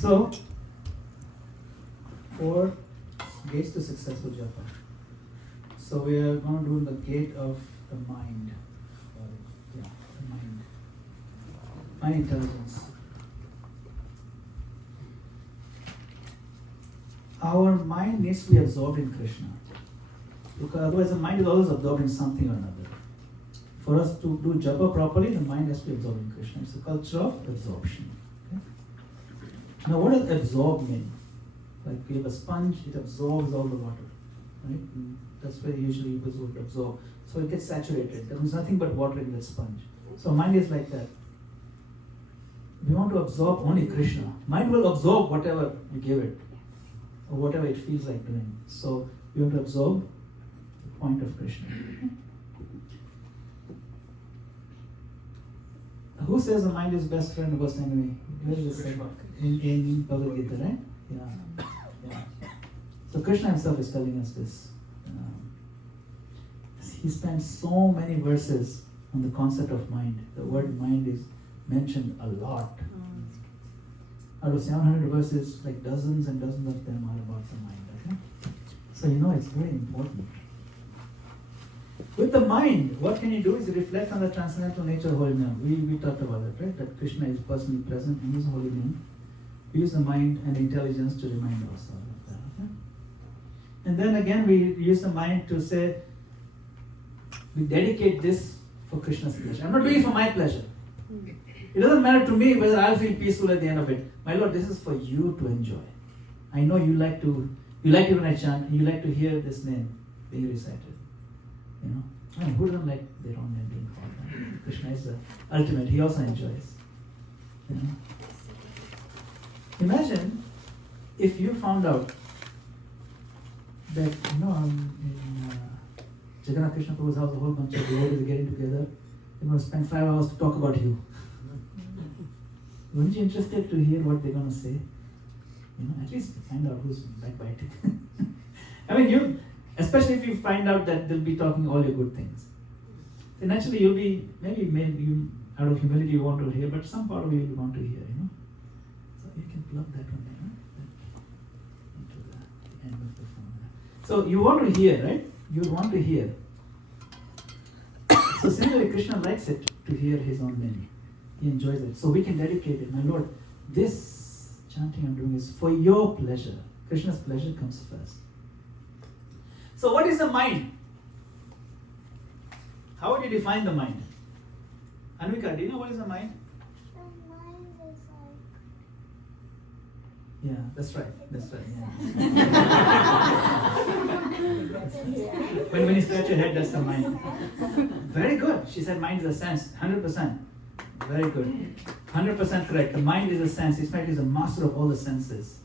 So, 4 gates to successful japa. So we are going to do the gate of the mind. The mind. Mind intelligence. Our mind needs to be absorbed in Krishna. Because otherwise the mind is always absorbed in something or another. For us to do japa properly, the mind has to be absorbed in Krishna. It's a culture of absorption. Okay? Now what does absorb mean? Like we have a sponge, it absorbs all the water. Right? And that's where usually people would absorb. So it gets saturated. There is nothing but water in that sponge. So mind is like that. We want to absorb only Krishna. Mind will absorb whatever you give it, or whatever it feels like doing. So we want to absorb the point of Krishna. Who says the mind is best friend worst enemy? Where is this said? In Bhagavad Gita, right? Yeah. So Krishna himself is telling us this. He spent so many verses on the concept of mind. The word mind is mentioned a lot. Out of 700 verses, like dozens and dozens of them are about the mind. Okay? So it's very important. With the mind, what can you do is reflect on the transcendental nature of holy name. We talked about that, right? That Krishna is personally present in his holy name. We use the mind and intelligence to remind ourselves of that. Okay? And then again, we use the mind to say, we dedicate this for Krishna's pleasure. I'm not doing it for my pleasure. It doesn't matter to me whether I'll feel peaceful at the end of it. My Lord, this is for you to enjoy. I know you like it when I chant, and you like to hear this name being recited. I mean, who doesn't like their own name being called? Right? Krishna is the ultimate. He also enjoys. Imagine if you found out that in Jagannath Krishna Prabhu's house, a whole bunch of devotees are getting together. They're going to spend 5 hours to talk about you. Weren't you interested to hear what they're going to say? At least find out who's backbiting. I mean, especially if you find out that they'll be talking all your good things. Then naturally you'll be, maybe you, out of humility you want to hear, but some part of you want to hear, So you can plug that one into the end of the formula. So you want to hear, right? You want to hear. So similarly, Krishna likes it to hear his own name. He enjoys it. So we can dedicate it. My Lord, this chanting I'm doing is for your pleasure. Krishna's pleasure comes first. So what is the mind? How would you define the mind? Anvika, do you know what is the mind? The mind is Yeah, that's right. Yeah. when you scratch your head, that's the mind. Very good. She said mind is a sense. 100%. Very good. 100% correct. The mind is a sense. In fact, he's a master of all the senses.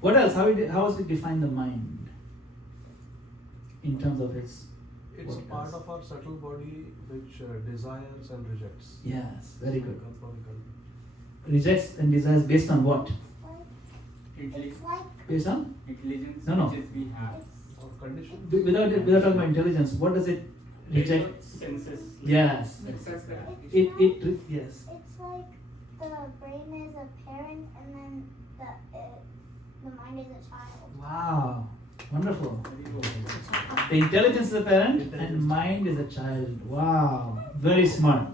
What else? How else we define the mind? In terms of its part of our subtle body which desires and rejects. Yes, very good. Rejects and desires based on what? Based on? Intelligence No. which we have. Or condition. Without talking about intelligence, what does it reject? Senses. Yes. Yes. Yes. It's like the brain is a parent and then the mind is a child. Wow. Wonderful. The intelligence is a parent and mind is a child. Wow. Very smart.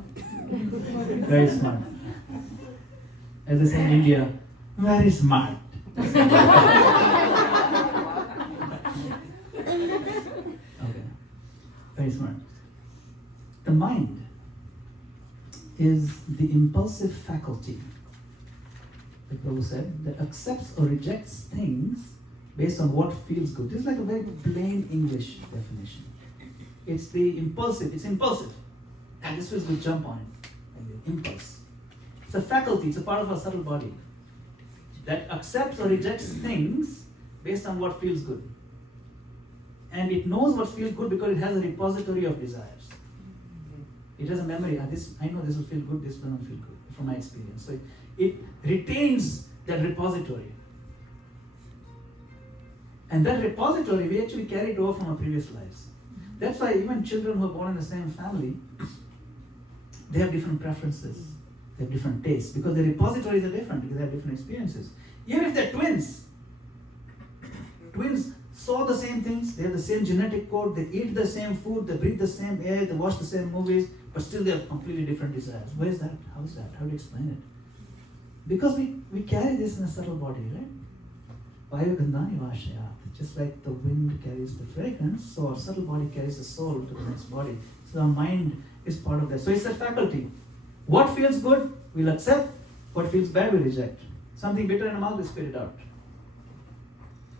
Very smart. As they say in India, very smart. Okay. Very smart. The mind is the impulsive faculty, like Prabhu said, that accepts or rejects things based on what feels good. This is like a very plain English definition. It's impulsive. And this feels good, jump on it. Impulse. It's a faculty, it's a part of our subtle body that accepts or rejects things based on what feels good. And it knows what feels good because it has a repository of desires. It has a memory. I know this will feel good, this will not feel good, from my experience. So it retains that repository. And that repository, we actually carry it over from our previous lives. That's why even children who are born in the same family, they have different preferences. They have different tastes because the repositories are different, because they have different experiences. Even if they're twins saw the same things, they have the same genetic code, they eat the same food, they breathe the same air, they watch the same movies, but still they have completely different desires. Where is that? How is that? How do you explain it? Because we carry this in a subtle body, right? Vayugandhani vashayat. Just like the wind carries the fragrance, so our subtle body carries the soul to the next body. So our mind is part of that. So it's a faculty. What feels good, we'll accept. What feels bad, we reject. Something bitter in the mouth, we spit it out.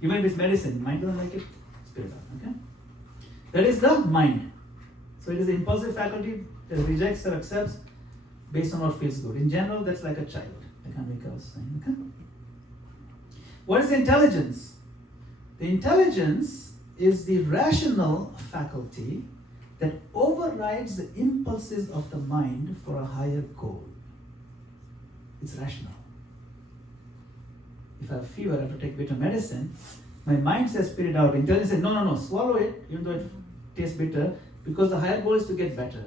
Even if it's medicine, mind doesn't like it, spit it out. Okay? That is the mind. So it is the impulsive faculty that rejects or accepts based on what feels good. In general, that's like a child. I can't make out saying. Okay? What is the intelligence? The intelligence is the rational faculty that overrides the impulses of the mind for a higher goal. It's rational. If I have fever, I have to take bitter medicine. My mind says spit it out. Intelligence says no, swallow it, even though it tastes bitter, because the higher goal is to get better.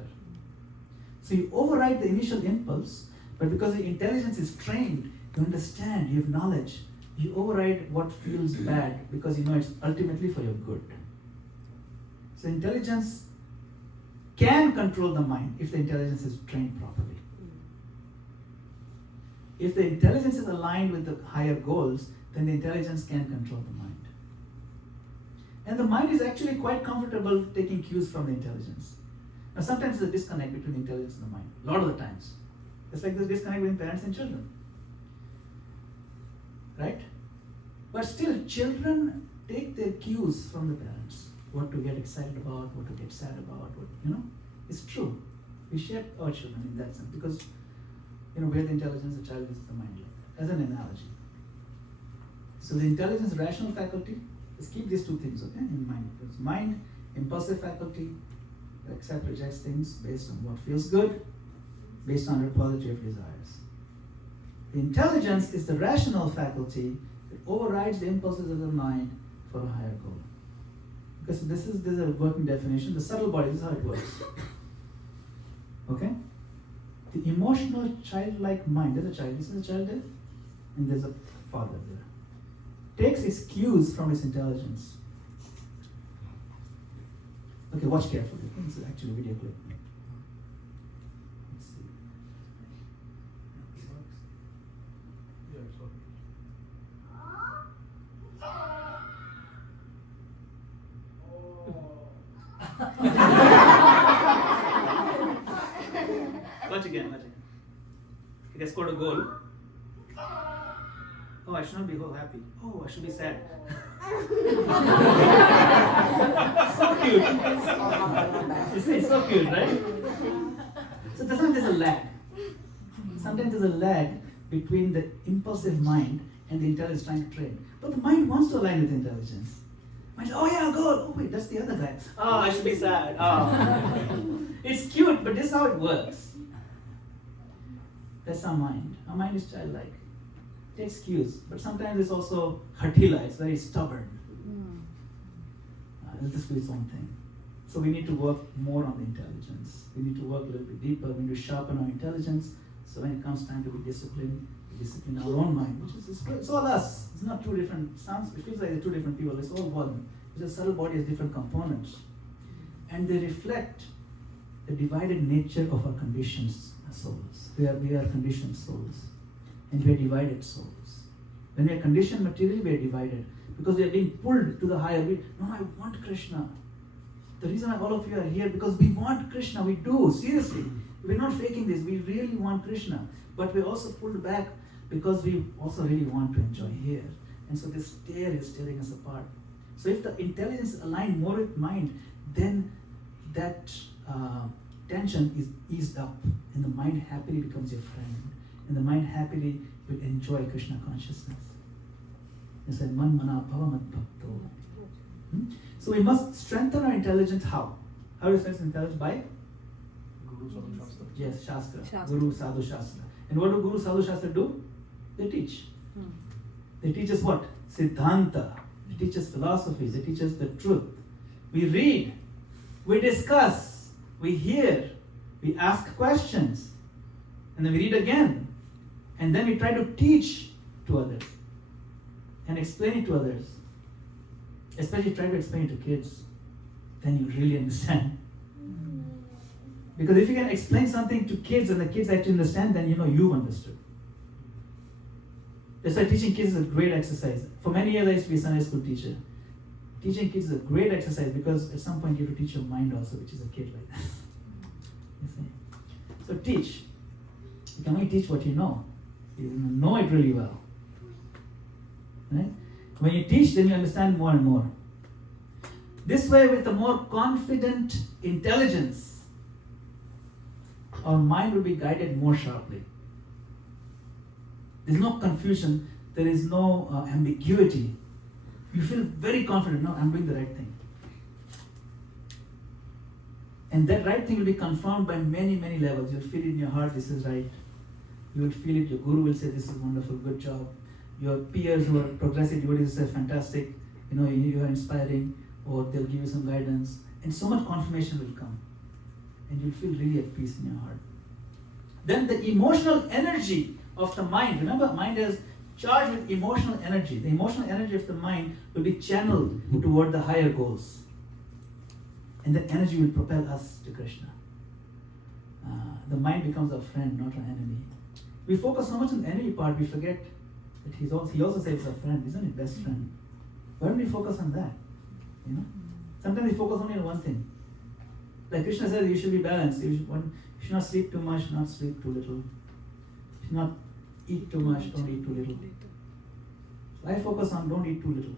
So you override the initial impulse, but because the intelligence is trained, you understand, you have knowledge, you override what feels bad because you know it's ultimately for your good. So intelligence can control the mind if the intelligence is trained properly. If the intelligence is aligned with the higher goals, then the intelligence can control the mind. And the mind is actually quite comfortable taking cues from the intelligence. Now sometimes there's a disconnect between the intelligence and the mind. A lot of the times. It's like there's a disconnect between parents and children. Right? But still, children take their cues from the parents. What to get excited about, what to get sad about, it's true. We shape our children in that sense because where the intelligence, the child is the mind like that, as an analogy. So the intelligence, rational faculty, let's keep these two things, okay, in mind. It's mind, impulsive faculty, accept, rejects things based on what feels good, based on repository of desires. The intelligence is the rational faculty that overrides the impulses of the mind for a higher goal. Because this is a working definition. The subtle body, this is how it works. Okay? The emotional childlike mind, there's a child, this is a child there, and there's a father there. Takes its cues from its intelligence. Okay, watch carefully. This is actually a video clip. Let's see. Yeah, it's okay. Watch again. He has scored a goal. Oh, I should not be whole happy. Oh, I should be sad. So cute. It's so cute, right? So sometimes there's a lag. Sometimes there's a lag between the impulsive mind and the intelligence trying to train. But the mind wants to align with intelligence. Mind, oh yeah, goal. Oh wait, that's the other guy. Oh, I should be sad. Oh. It's cute, but this is how it works. That's our mind. Our mind is childlike. It takes cues, but sometimes it's also hatila, it's very stubborn. It'll just do its own thing. So we need to work more on the intelligence. We need to work a little bit deeper. We need to sharpen our intelligence. So when it comes time to be disciplined, we discipline our own mind, which is it's all us. It's not two different sounds. It feels like they're two different people. It's all one. Because the subtle body has different components, and they reflect the divided nature of our conditioned souls. We are conditioned souls, and we are divided souls. When we are conditioned materially, we are divided because we are being pulled to the higher. No, I want Krishna. The reason why all of you are here because we want Krishna. We do, seriously. We're not faking this. We really want Krishna, but we're also pulled back because we also really want to enjoy here. And so this tear is tearing us apart. So if the intelligence is aligned more with mind, then that tension is eased up, and the mind happily becomes your friend, and the mind happily will enjoy Krishna consciousness. It's like man mana bhava mad bhakto. So we must strengthen our intelligence. How? How do we strengthen intelligence? By Guru Sadhu Shastra. yes, Shastra. Guru Sadhu Shastra. And what do Guru Sadhu Shastra do? They teach. They teach us what? Siddhanta. They teach us philosophy. They teach us the truth. We read. We discuss. We hear. We ask questions. And then we read again. And then we try to teach to others and explain it to others. Especially try to explain it to kids. Then you really understand. Because if you can explain something to kids and the kids actually understand, then you know you've understood. That's why teaching kids is a great exercise. For many years I used to be a Sunday school teacher. Teaching kids is a great exercise because at some point you have to teach your mind also, which is a kid like that. You see? So teach. You can only teach what you know. You know it really well. Right? When you teach, then you understand more and more. This way, with a more confident intelligence, our mind will be guided more sharply. There's no confusion. There is no ambiguity. You feel very confident. No, I'm doing the right thing. And that right thing will be confirmed by many, many levels. You'll feel it in your heart, this is right. You will feel it, your guru will say, this is wonderful, good job. Your peers who are progressive devotees will say, fantastic, you are inspiring, or they'll give you some guidance. And so much confirmation will come. And you'll feel really at peace in your heart. Then the emotional energy of the mind, remember, mind is charged with emotional energy. The emotional energy of the mind will be channeled toward the higher goals. And that energy will propel us to Krishna. The mind becomes our friend, not our enemy. We focus so much on the enemy part, we forget that he also says it's a friend, isn't it? Best friend. Why don't we focus on that? Sometimes we focus only on one thing. Like Krishna says, you should be balanced. You should not sleep too much, not sleep too little. You should not eat too much, don't eat too little. So I focus on don't eat too little.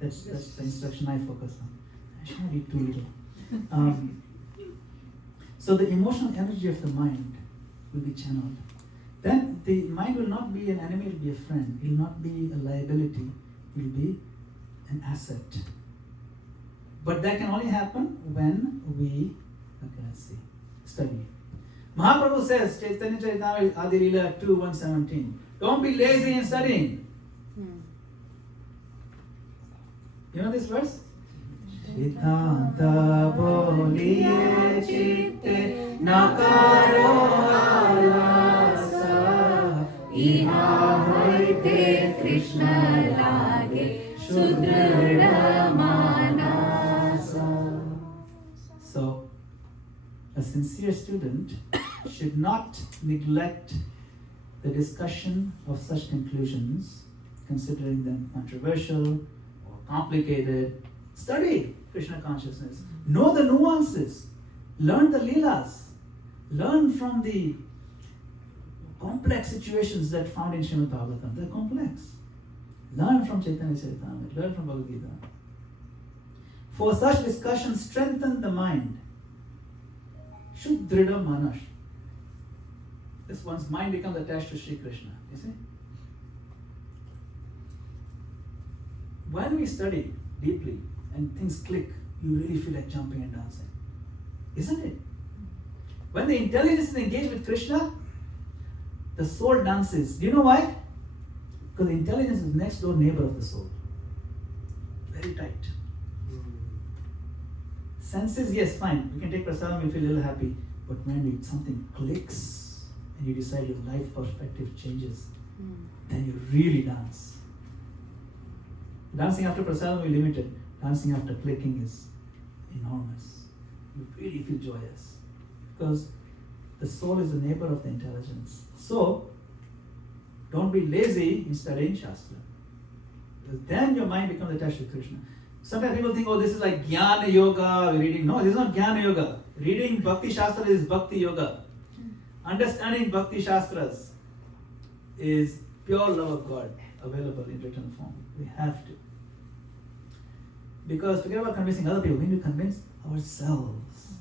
That's the instruction I focus on. I should not eat too little. So the emotional energy of the mind will be channeled. Then the mind will not be an enemy, it will be a friend. It will not be a liability, it will be an asset. But that can only happen when we, study. Mahaprabhu says, Chaitanya Charitamrita Adi Leela 2:117, don't be lazy in studying. You know this verse? Chitanta boliye chitte nakaro alasa iha hoite Krishna lage sudrida manasa. So, a sincere student should not neglect the discussion of such conclusions, considering them controversial or complicated. Study Krishna consciousness. Know the nuances. Learn the leelas. Learn from the complex situations that found in Srimad Bhagavatam. They're complex. Learn from Chaitanya Charitamrita. Learn from Bhagavad Gita. For such discussions, strengthen the mind. Shuddhrida Manash. This one's mind becomes attached to Sri Krishna. You see? When we study deeply and things click, you really feel like jumping and dancing. Isn't it? When the intelligence is engaged with Krishna, the soul dances. Do you know why? Because the intelligence is the next door neighbor of the soul. Very tight. Senses, yes, fine. You can take prasadam, you feel a little happy. But when something clicks and you decide your life perspective changes, then you really dance. Dancing after prasadam is limited. Dancing after clicking is enormous. You really feel joyous. Because the soul is the neighbor of the intelligence. So, don't be lazy in studying Shastra. Because then your mind becomes attached to Krishna. Sometimes people think, oh, this is like Jnana Yoga, reading. No, this is not Jnana Yoga. Reading Bhakti Shastra is Bhakti Yoga. Understanding Bhakti Shastras is pure love of God available in written form. We have to. Because forget about convincing other people, we need to convince ourselves.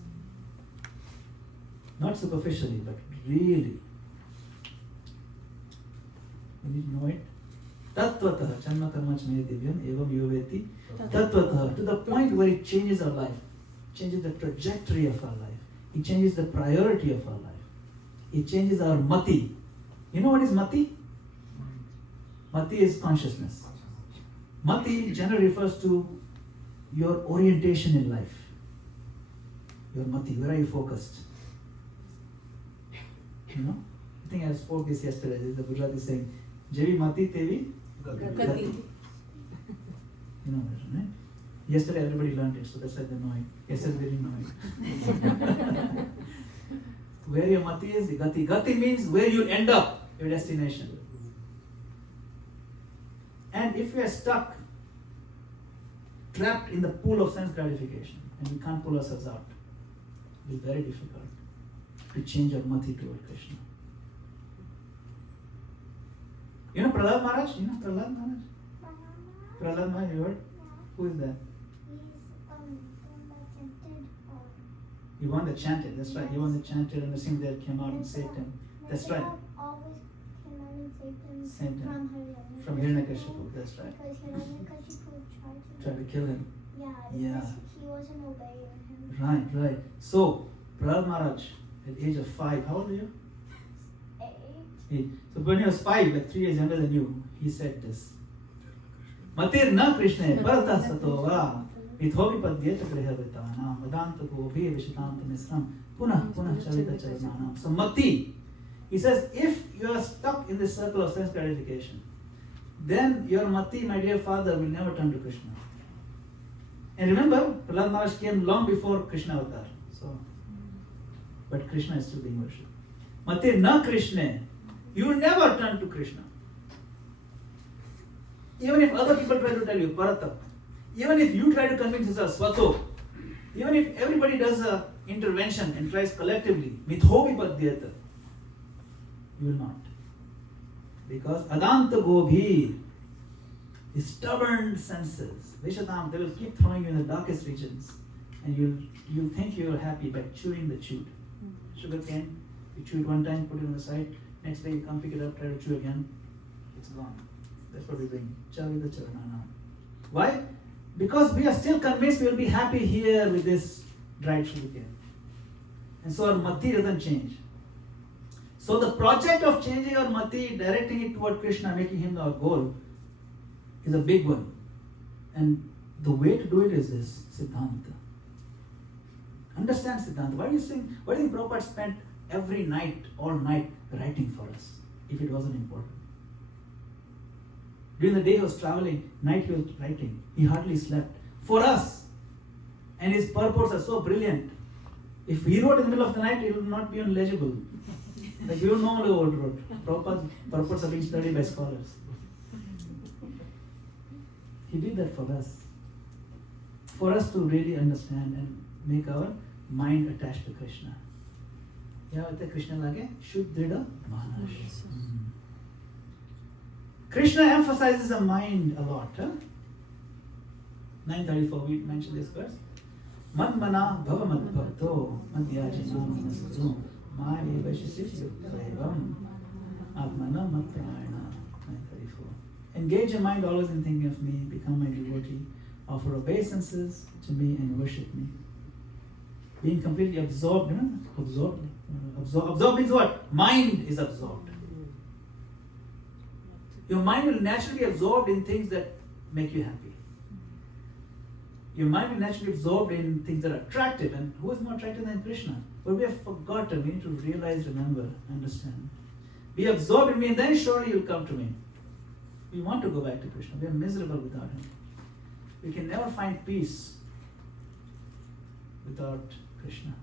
Not superficially, but really. We need to know it. Tattvataha, Chanma Karma Chame Divyam, Evam Yoveti. Tattvataha, to the point where it changes our life, changes the trajectory of our life, it changes the priority of our life, it changes our mati. You know what is mati? Mati is consciousness. Mati generally refers to your orientation in life. Your mati, where are you focused? You know? think I spoke this yesterday. The Gujarati saying, Jevi Mati Tevi Gati. You know that, right? Yesterday everybody learned it, so that's why they know it. Yesterday they didn't know it. Where your Mati is, Gati. Gati means where you end up, your destination. And if we are stuck, trapped in the pool of sense gratification, and we can't pull ourselves out, it is very difficult to change our Mati toward Krishna. You know Prahlad Maharaj? You know Prahlad Maharaj? Prahlad Maharaj, you heard? Who is that? He's He the one that chanted. won the chanted, that's right. He won the chanted, and the Singh came out and saved him. That's right. Always came out and saved Saved him him. from From Hiranyakashipu, that's right. Because Hiranyakashipu Tried to kill him. Yeah, Yeah. because he wasn't obeying him. Right. So, Prahlad Maharaj, at the age of 5, how old are you? 8. So when he was 5, like 3 years younger than you, he said this. Matir na Krishna parata sato va mithovi padyeta grihavitana madanta gopāla vishitanta misram punah chavita charanam. So Mati, he says, if you are stuck in this circle of sense gratification, then your Mati, my dear father, will never turn to Krishna. And remember, Prahlad Maharaj came long before Krishna avatar. So, but Krishna is still being worshipped. Matir na Krishna, you will never turn to Krishna. Even if other people try to tell you, Parata, even if you try to convince yourself, Swato, even if everybody does an intervention and tries collectively, Mithovi Padyata, you will not. Because Adanta Gobhi, the stubborn senses, Vishatam, they will keep throwing you in the darkest regions, and you'll think you're happy by chewing the chewed. Sugar cane, you chew it one time, put it on the side, next day you come pick it up, try to chew again, it's gone. That's what we're doing. Chavita Charanana. Why? Because we are still convinced we will be happy here with this dried sugar cane. And so our Mati doesn't change. So the project of changing our Mati, directing it toward Krishna, making him our goal, is a big one. And the way to do it is this, Siddhanta. Understand Siddhanta. Why do you think Prabhupada spent every night, all night, writing for us, if it wasn't important? During the day he was traveling, night he was writing. He hardly slept. For us. And his purports are so brilliant. If he wrote in the middle of the night, it will not be unlegible. Like we don't know what he wrote. Prabhupada's purports are being studied by scholars. He did that for us. For us to really understand and make our mind attached to Krishna. Yavate Krishna lage Shuddhida Manas. Krishna emphasizes the mind a lot. 934, we mentioned this verse. Madmana bhava madbhakto madhyajina manasado maya vaishasya yuktaivam atmana matprayana. 934. Engage your mind always in thinking of me, become my devotee, offer obeisances to me and worship me. Being completely absorbed, absorbed means what? Mind is absorbed. Your mind will naturally be absorbed in things that make you happy. Your mind will naturally be absorbed in things that are attractive. And who is more attractive than Krishna? But we have forgotten. We need to realize, remember, understand. Be absorbed in me and then surely you'll come to me. We want to go back to Krishna. We are miserable without him. We can never find peace without Krishna.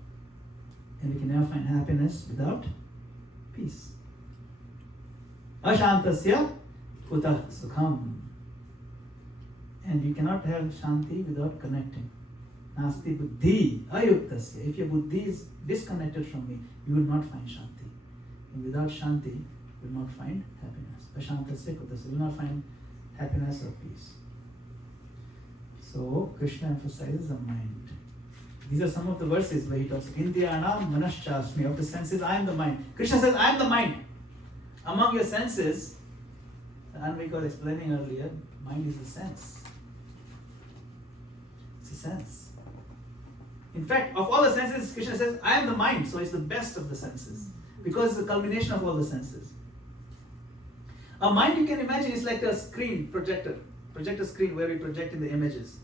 And we can never find happiness without peace. Ashantasya kutah sukham. And you cannot have shanti without connecting. Nasti buddhi ayuktasya. If your buddhi is disconnected from me, you will not find shanti. And without shanti, you will not find happiness. Ashantasya kutasya. You will not find happiness or peace. So Krishna emphasizes the mind. These are some of the verses where he talks Indriyanam Manaschasmi. Of the senses, I am the mind. Krishna says, I am the mind. Among your senses, Anvik was explaining earlier, mind is the sense. It's a sense. In fact, of all the senses, Krishna says, I am the mind. So it's the best of the senses. Because it's the culmination of all the senses. A mind, you can imagine, is like a screen, projector screen where we project in the images.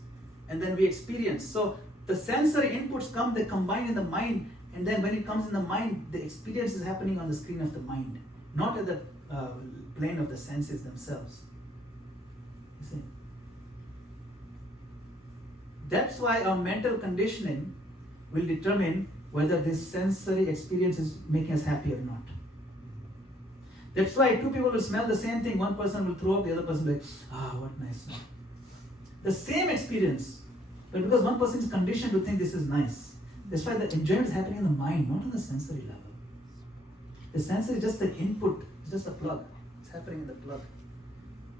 And then we experience. So the sensory inputs they combine in the mind, and then when it comes in the mind, the experience is happening on the screen of the mind. not at the plane of the senses themselves. You see? That's why our mental conditioning will determine whether this sensory experience is making us happy or not. That's why two people will smell the same thing. One person will throw up, the other person will be like, what nice smell. The same experience, but because one person is conditioned to think this is nice. That's why the enjoyment is happening in the mind, not on the sensory level. The sensory is just the input, it's just a plug. It's happening in the plug.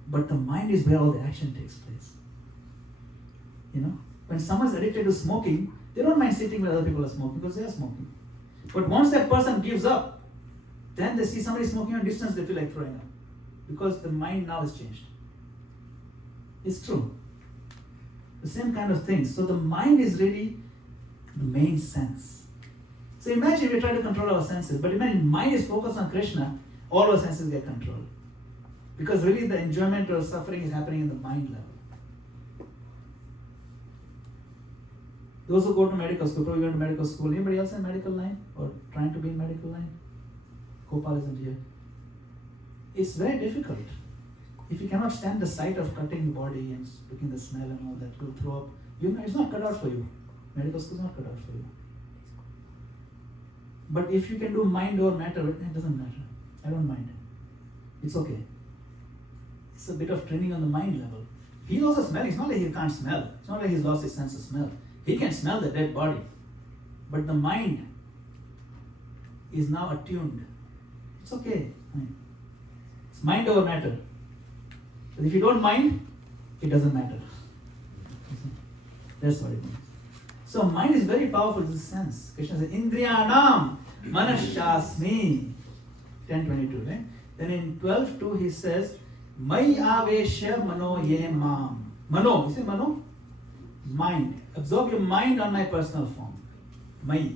But the mind is where all the action takes place. You know, when someone's addicted to smoking, they don't mind sitting where other people are smoking because they are smoking. But once that person gives up, then they see somebody smoking on distance, they feel like throwing up. Because the mind now is changed. It's true. The same kind of thing. So the mind is really the main sense. So imagine we try to control our senses, but imagine mind is focused on Krishna, all our senses get controlled. Because really the enjoyment or suffering is happening in the mind level. Those who go to medical school, probably went to medical school. Anybody else in medical line or trying to be in medical line? Gopal isn't here. It's very difficult. If you cannot stand the sight of cutting the body and looking the smell and all that, you'll throw up. You know, it's not cut out for you. Medical school is not cut out for you. But if you can do mind over matter, it doesn't matter. I don't mind. It's okay. It's a bit of training on the mind level. He's also smelling. It's not like he can't smell. It's not like he's lost his sense of smell. He can smell the dead body. But the mind is now attuned. It's okay. It's mind over matter. But if you don't mind, it doesn't matter. That's what it means. So mind is very powerful in this sense. Krishna says, Indriyanam manashasmi. 10:22, right? Then in 12:2 he says, Mai avesha mano ye mam. Mano, you say mano? Mind. Absorb your mind on my personal form. Mai.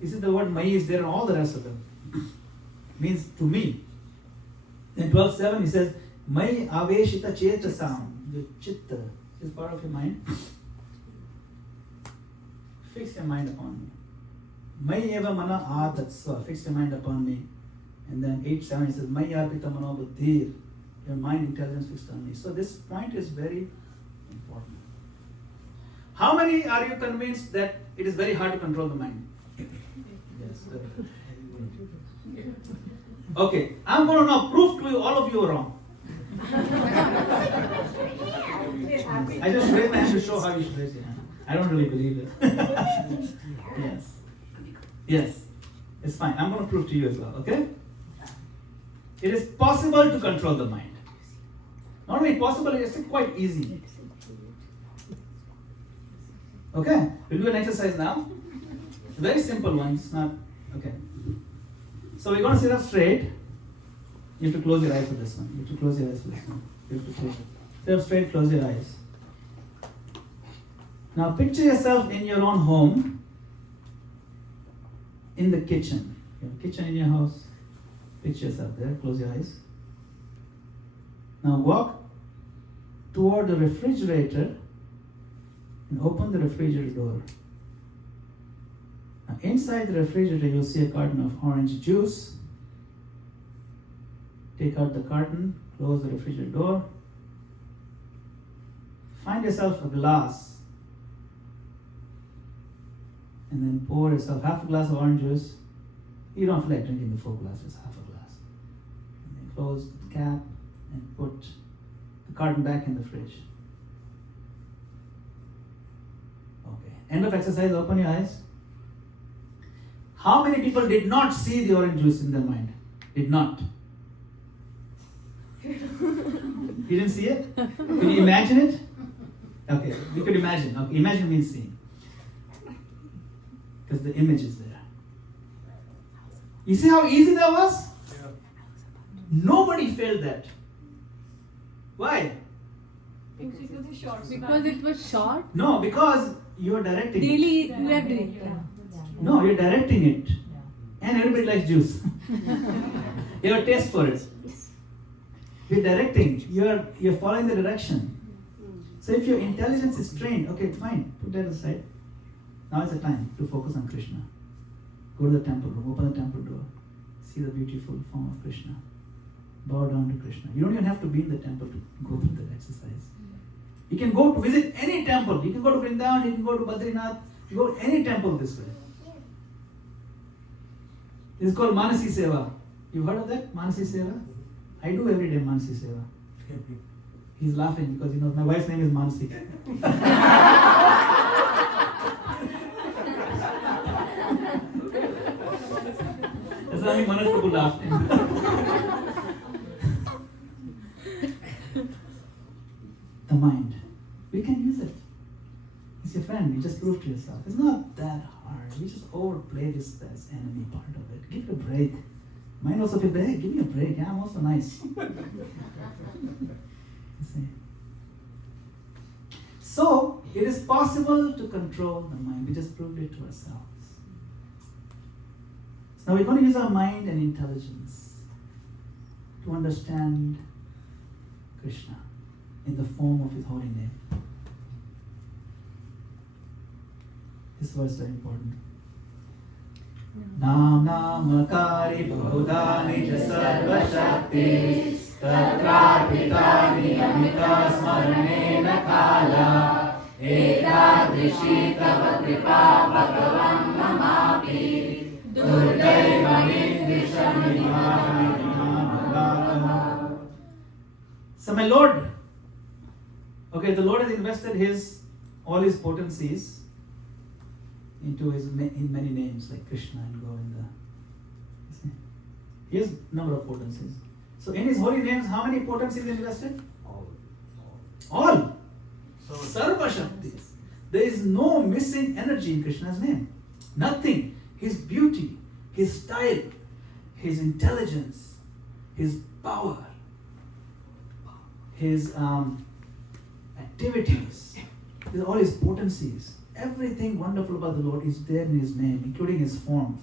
You see the word mai is there in all the rest of them. Means to me. In 12:7 he says, Mai aveshita chetasam. The chitta is part of your mind. Fix your mind upon me. Mai eva mana atatsva. Fix your mind upon me. And then 8:7 he says, Mai arpita mano buddhir. Your mind intelligence fixed on me. So this point is very important. How many are you convinced that it is very hard to control the mind? Yes. Okay, I'm going to now prove to you all of you are wrong. I just raised my hand to show how you should raise your hand. I don't really believe it. Yes. Yes. It's fine. I'm going to prove to you as well, okay? It is possible to control the mind. Not only possible, it's quite easy. Okay? We'll do an exercise now. Very simple one. It's not... Okay. So we're going to sit up straight. You have to close your eyes for this one. You have to close your eyes for this one. You have to close it. Sit up straight, close your eyes. Now picture yourself in your own home, in the kitchen. You have a kitchen in your house. Picture yourself there, close your eyes. Now walk toward the refrigerator and open the refrigerator door. Now inside the refrigerator you'll see a carton of orange juice. Take out the carton, close the refrigerator door. Find yourself a glass and then pour yourself half a glass of orange juice. You don't feel like drinking the full glass, just half a glass. And then close the cap and put the carton back in the fridge. Okay. End of exercise, open your eyes. How many people did not see the orange juice in their mind? Did not. You didn't see it? Can you imagine it? Okay, we could imagine. Okay, imagine means seeing. Because the image is there. You see how easy that was? Yeah. Nobody failed that. Why? Because it was short. No, because you are directing Daily it. we are doing it. No, you're directing it. And everybody likes juice. You have a taste for it. You're directing. You're following the direction. So if your intelligence is trained, okay, fine, put that aside. Now is the time to focus on Krishna. Go to the temple room, open the temple door, see the beautiful form of Krishna. bow down to Krishna. You don't even have to be in the temple to go through that exercise. You can go to visit any temple. You can go to Vrindavan, you can go to Badrinath, you go to any temple this way. It's called Manasi Seva. You've heard of that? Manasi Seva? I do every day Manasi Seva. He's laughing because he knows my wife's name is Manasi. That's why Manasi Prabhu laughed. The mind. We can use it. It's your friend. You just prove to yourself. It's not that hard. We just overplay this as enemy part of it. Give it a break. Mind also feel, hey, give me a break. Yeah, I'm also nice. You see? So, it is possible to control the mind. We just proved it to ourselves. Now we're going to use our mind and intelligence to understand Krishna in the form of His holy name. This verse is very important. Nam namakari bahuda nija sarva shakti tatrapitani amita smaranena kala ekadrishi tava kripa bhagavan namapi durdaiva nidrishamidhana. So my Lord, okay, the Lord has invested all his potencies into in many names like Krishna and Govinda. You see? He has a number of potencies. So in his holy names, how many potencies invested? All. So Sarva Shaktis. There is no missing energy in Krishna's name. Nothing. His beauty, his style, his intelligence, his power, his activities, all his potencies. Everything wonderful about the Lord is there in his name, including his forms.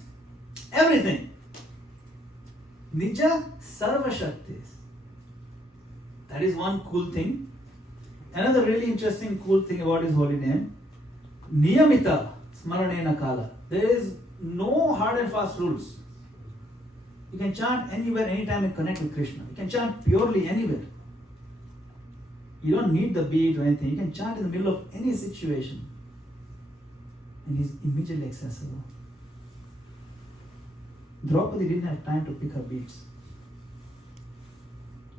Everything. Nija Sarva Shaktis. That is one cool thing. Another really interesting cool thing about his holy name, Niyamita Smaranena Kala. There is no hard and fast rules. You can chant anywhere, anytime and connect with Krishna. You can chant purely anywhere. You don't need the beat or anything. You can chant in the middle of any situation. And he's immediately accessible. Draupadi didn't have time to pick her beats.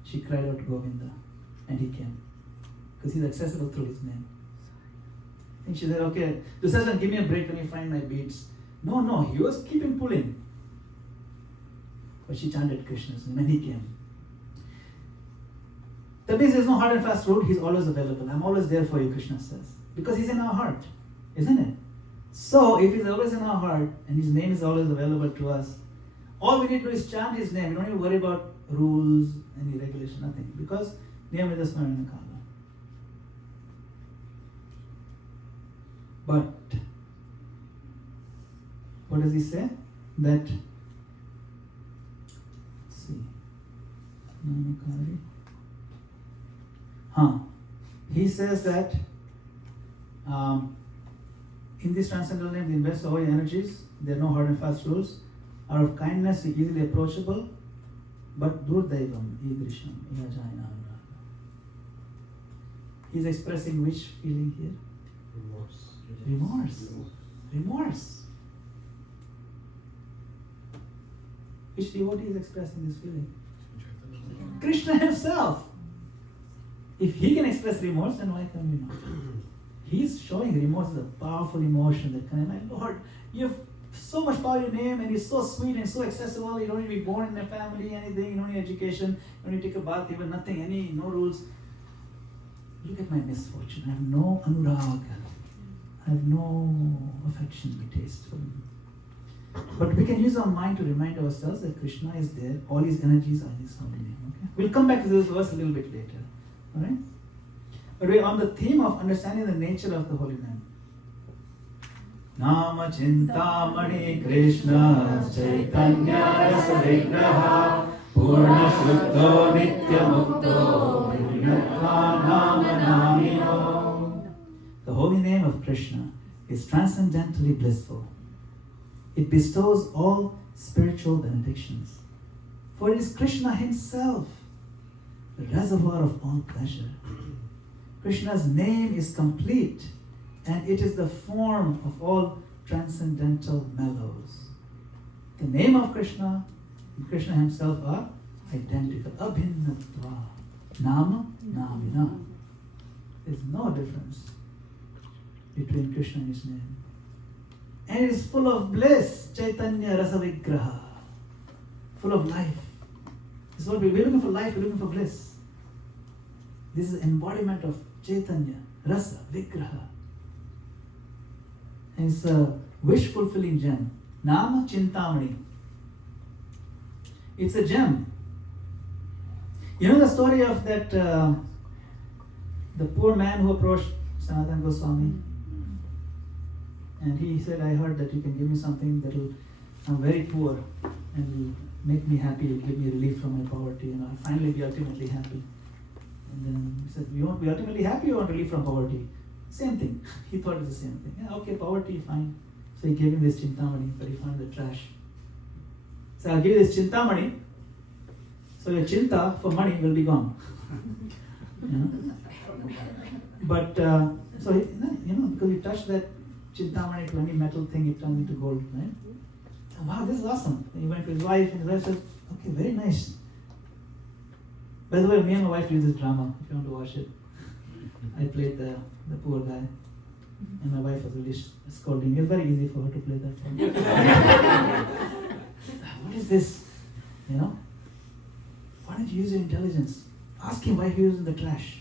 She cried out to Govinda and he came. Because he's accessible through his name. And she said, okay, Dushasan, give me a break, let me find my beats. No, he was keeping pulling. But she chanted Krishna's name and he came. That means there's no hard and fast rule, he's always available. I'm always there for you, Krishna says. Because he's in our heart, isn't it? So, if he's always in our heart and his name is always available to us, all we need to do is chant his name. We don't even worry about rules, any regulation, nothing. Because Niyamita Smarana Kala. But, what does he say? That, let's see, Namakari. He says that in this transcendental name, we invest all your energies. There are no hard and fast rules. Out of kindness, easily approachable, but durdaivam, idrisham, iyajayana. He's expressing which feeling here? Remorse. Which devotee is expressing this feeling? Krishna himself. If he can express remorse, then why can we not? He's showing remorse is a powerful emotion that kind of like, Lord, you have so much power in your name and it's so sweet and so accessible. You don't need to be born in a family, anything, you don't need education, you don't need to take a bath, even nothing, no rules. Look at my misfortune. I have no anurag. I have no affection or taste for him. But we can use our mind to remind ourselves that Krishna is there, all his energies are in his holy name. Okay? We'll come back to this verse a little bit later. Alright? But we're on the theme of understanding the nature of the holy name. Nama Chintamani Krishna Chaitanya Rasa Vigraha Purna Shuddho Nitya Mukto Vinyatva Nama Namino. The holy name of Krishna is transcendently blissful. It bestows all spiritual benedictions. For it is Krishna himself, the reservoir of all pleasure. Krishna's name is complete, and it is the form of all transcendental mellows. The name of Krishna and Krishna himself are identical. Abhinnatva. Nama, namina. There's no difference between Krishna and his name. And it is full of bliss. Chaitanya rasa vigraha. Full of life. This is what we're looking for, life, we're looking for bliss. This is embodiment of Chaitanya, rasa, vigraha. And it's a wish-fulfilling gem. Nama Chintamani. It's a gem. You know the story of that, the poor man who approached Sanatana Goswami? And he said, I heard that you can give me something that will, I'm very poor and will make me happy, will give me relief from my poverty, and I'll finally be ultimately happy. And then he said, you want to be ultimately happy or want relief from poverty? Same thing. He thought it was the same thing. Yeah, okay, poverty, fine. So he gave him this Chintamani, but he found the trash. So I'll give you this Chintamani, so your Chinta for money will be gone. You know? But, so, he, because he touched that Chintamani to any metal thing, it turned into gold, right? So, wow, this is awesome. And he went to his wife, and his wife said, okay, very nice. By the way, me and my wife do this drama, if you want to watch it. I played the poor guy, and my wife was really scolding. It was very easy for her to play that. What is this? You know? Why don't you use your intelligence? Ask him why he was in the trash.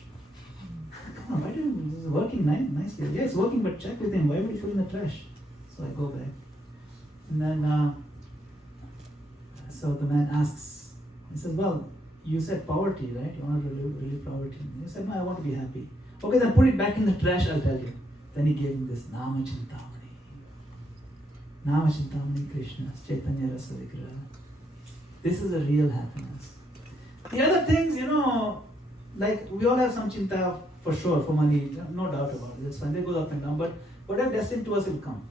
Come on, why do you, this is working nicely. Yeah, it's working, but check with him. Why would he put in the trash? So I go back. And then, so the man asks, he says, well, you said poverty, right? You want to relieve poverty. And he said, no, I want to be happy. Okay, then put it back in the trash, I'll tell you. Then he gave him this Nama Chintamani. Nama Chintamani Krishna, Chaitanya Rasa Vigraha. This is a real happiness. The other things, like we all have some chinta for sure, for money, no doubt about it. That's fine, they go up and down. But whatever destined to us will come.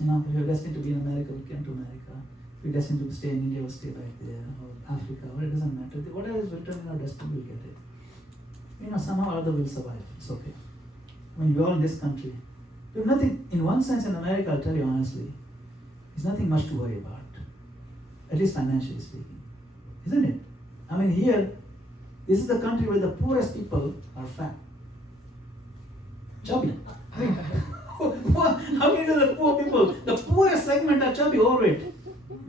If you're destined to be in America, we'll come to America. If you're destined to stay in India, we'll stay right there, or Africa, or it doesn't matter. Whatever is written in our destiny, we'll get it. Somehow or other we'll survive. It's okay. We're all in this country. There's nothing, in one sense in America, I'll tell you honestly, there's nothing much to worry about. At least financially speaking. Isn't it? Here, this is the country where the poorest people are fat. Chubby. How can you do the poor people? The poorest segment are chubby, overweight.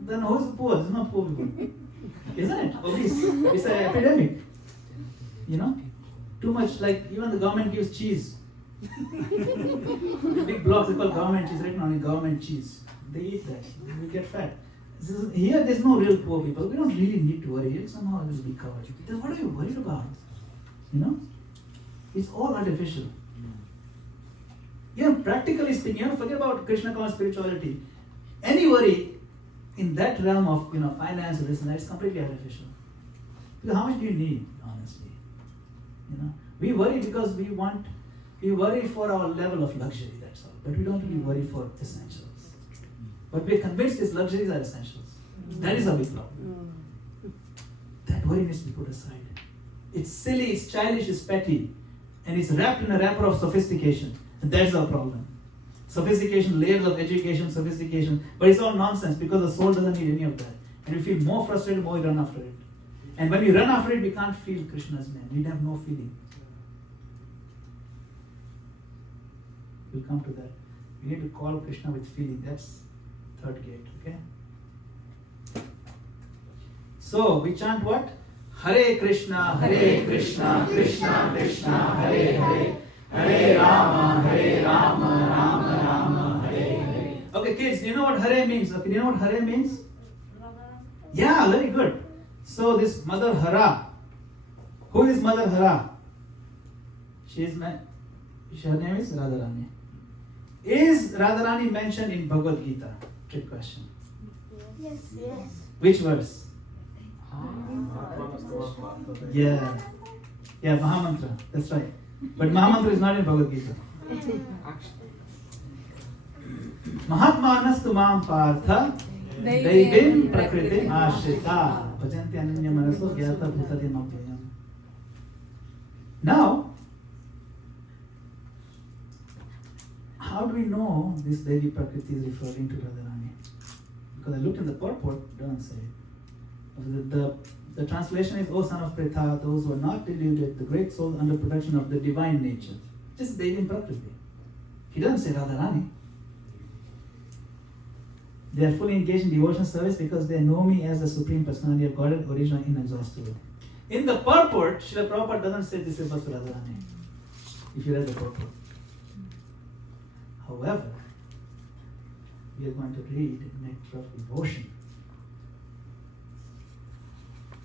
Then who's the poor? There's no poor people. Isn't it? Obese. It's an epidemic. Too much, like even the government gives cheese. Big blocks, they call government cheese, written on it, government cheese. They eat that. We get fat. Here, there's no real poor people. We don't really need to worry. Somehow it will be covered. Then what are you worried about? It's all artificial. Practically speaking, forget about Krishna conscious spirituality. Any worry in that realm of finance or this and that is completely artificial. Because how much do you need, honestly? We worry because we worry for our level of luxury, that's all. But we don't really worry for essentials. But we're convinced these luxuries are essentials. That is a big problem. That worry needs to be put aside. It's silly, it's childish, it's petty. And it's wrapped in a wrapper of sophistication. And that's our problem. Sophistication, layers of education, sophistication. But it's all nonsense because the soul doesn't need any of that. And we feel more frustrated, more we run after it. And when we run after it, we can't feel Krishna's name. We have no feeling. We'll come to that. We need to call Krishna with feeling. That's third gate, okay? So, we chant what? Hare Krishna, Krishna Krishna, Hare Hare, Hare Rama, Rama Rama, Hare Hare. Okay, kids, do you know what Hare means? Okay, do you know what Hare means? Yeah, very good. So, this Mother Hara. Who is Mother Hara? Her name is Radharani. Is Radharani mentioned in Bhagavad Gita? Trick question. Yes. Which verse? Yeah, Mahamantra. That's right. But Mahamantra is not in Bhagavad Gita. Mahatmanas tumam partha Deivim prakritim ashrita. Bhajanti ananya manaso gyata bhutadhyam abhyayam. Now, how do we know this Devi Prakriti is referring to Radharani? Because I looked in the purport, it doesn't say. The translation is, O son of Pritha, those who are not deluded, the great souls under protection of the divine nature. Just Devi Prakriti. He doesn't say Radharani. They are fully engaged in devotional service because they know me as the Supreme Personality of Godhead, original, inexhaustible. In the purport, Srila Prabhupada doesn't say this refers to Radharani. If you read the purport. However, we are going to read Nectar of Devotion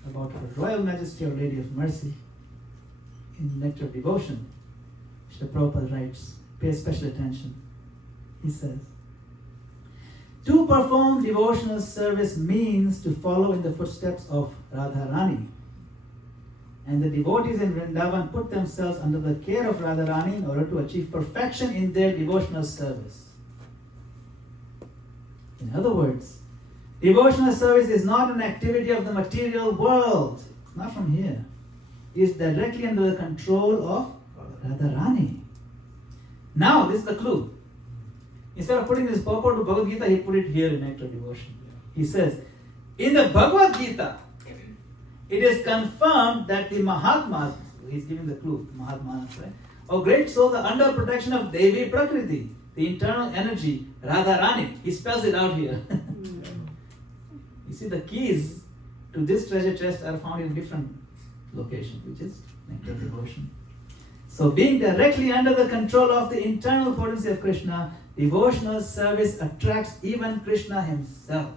about Her Royal Majesty Our Lady of Mercy. In Nectar of Devotion, Srila Prabhupada writes, pay special attention. He says, to perform devotional service means to follow in the footsteps of Radharani. And the devotees in Vrindavan put themselves under the care of Radharani in order to achieve perfection in their devotional service. In other words, devotional service is not an activity of the material world. It's not from here. It is directly under the control of Radharani. Now, this is the clue. Instead of putting this purport to Bhagavad Gita, he put it here in Nectar of Devotion. He says, in the Bhagavad Gita, it is confirmed that the Mahatmas, he's giving the clue, Mahatmas, right? Or great souls are under protection of Devi Prakriti, the internal energy, Radharani. He spells it out here. You see, the keys to this treasure chest are found in different locations, which is Nectar of Devotion. So, being directly under the control of the internal potency of Krishna, devotional service attracts even Krishna himself.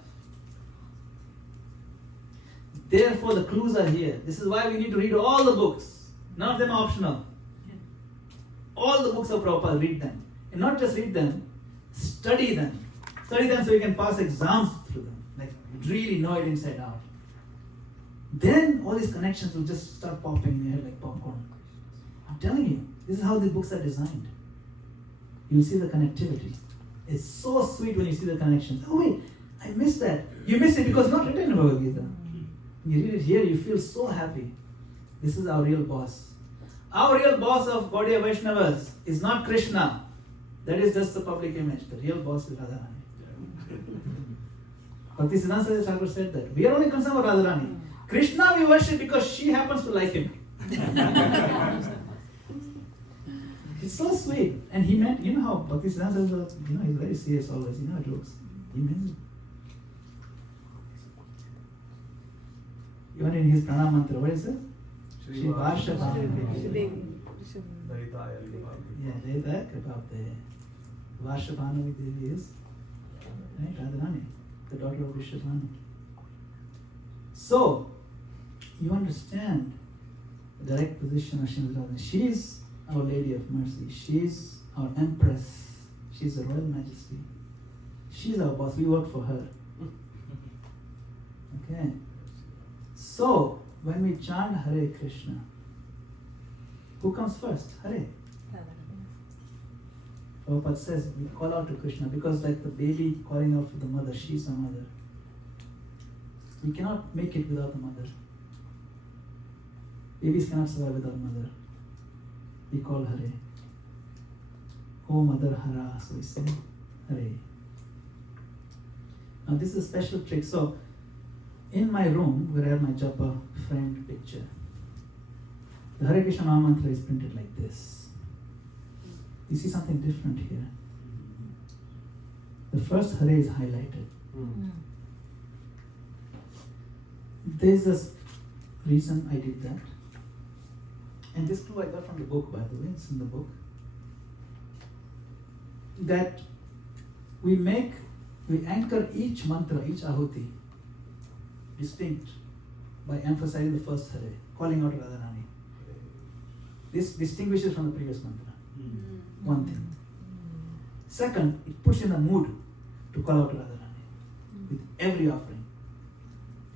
Therefore, the clues are here. This is why we need to read all the books. None of them are optional. All the books of Prabhupada, read them. And not just read them, study them. Study them so you can pass exams through them. Like, really know it inside out. Then all these connections will just start popping in your head like popcorn. I'm telling you, this is how the books are designed. You'll see the connectivity. It's so sweet when you see the connections. Oh wait, I missed that. You missed it because it's not written in Bhagavad Gita. You read it here, you feel so happy. This is our real boss. Our real boss of Gaudiya Vaishnavas is not Krishna. That is just the public image. The real boss is Radharani. Bhakti Siddhanta Saraswati Thakur said that. We are only concerned about Radharani. Krishna we worship because she happens to like him. It's so sweet. And he meant, you know how Bhakti Siddhanta Saraswati, he's very serious always. You know how it looks. He means it. Even in his pranam mantra, what is it? Shri Varshabhanu. Yeah, Daitaya Kripabde. Varshabhanu Devi is right, Radharani, the daughter of Vrishabhanu. So, you understand the direct position of Srimati Radharani. She is Our Lady of Mercy. She is our Empress. She is the Royal Majesty. She is our boss. We work for her. Okay. So, when we chant Hare Krishna, who comes first? Hare. Prabhupada says we call out to Krishna because like the baby calling out for the mother, she is the mother. We cannot make it without the mother. Babies cannot survive without mother. We call Hare. Oh Mother Hara, so we say Hare. Now this is a special trick. So in my room where I have my Japa framed picture, the Hare Krishna Maha Mantra is printed like this. You see something different here. The first Hare is highlighted. There's a reason I did that. And this clue I got from the book, by the way, it's in the book. That we anchor each mantra, each ahuti, distinct by emphasizing the first Hare, calling out Radharani. This distinguishes from the previous mantra. One thing. Second, it puts in a mood to call out Radharani with every offering.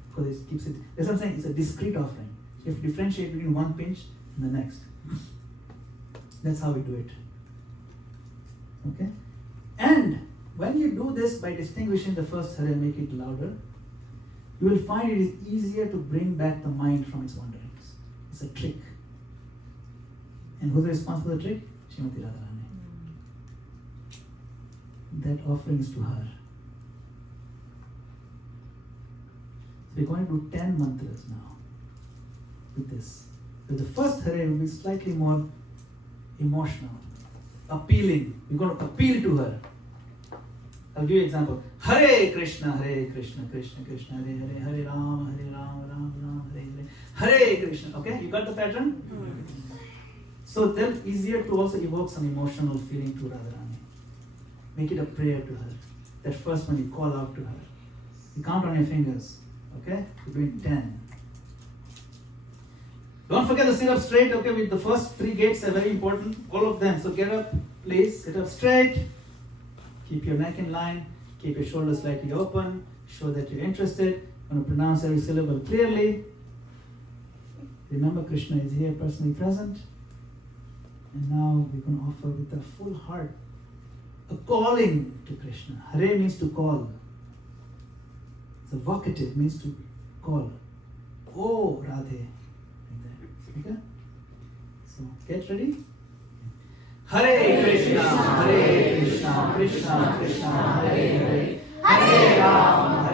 Because it keeps it, that's what I'm saying, it's a discrete offering. You have to differentiate between one pinch and the next. That's how we do it. Okay? And when you do this by distinguishing the first Hare, make it louder, you will find it is easier to bring back the mind from its wanderings. It's a trick. And who's responsible for the trick? Srimati Radharani. That offering is to her. So we're going to do 10 mantras now with this. So the first Hare will be slightly more emotional, appealing. We're going to appeal to her. I'll give you an example. Hare Krishna, Krishna Krishna, Hare Hare, Hare Rama, Rama Rama, Hare Hare, Hare Krishna. Okay, you got the pattern? So then easier to also evoke some emotional feeling to Radharani. Make it a prayer to her. That first one you call out to her. You count on your fingers. Okay? You're doing 10. Don't forget to sit up straight, okay? With the first 3 gates are very important. All of them. So get up, please. Sit up straight. Keep your neck in line. Keep your shoulders slightly open. Show that you're interested. I'm going to pronounce every syllable clearly. Remember, Krishna is here, personally present. And now we're going to offer with a full heart a calling to Krishna. Hare means to call. It's a vocative, means to call. Oh, Radhe. Like that. Okay? So get ready. Hare Krishna, Krishna Krishna, Hare Hare. Hare Rama,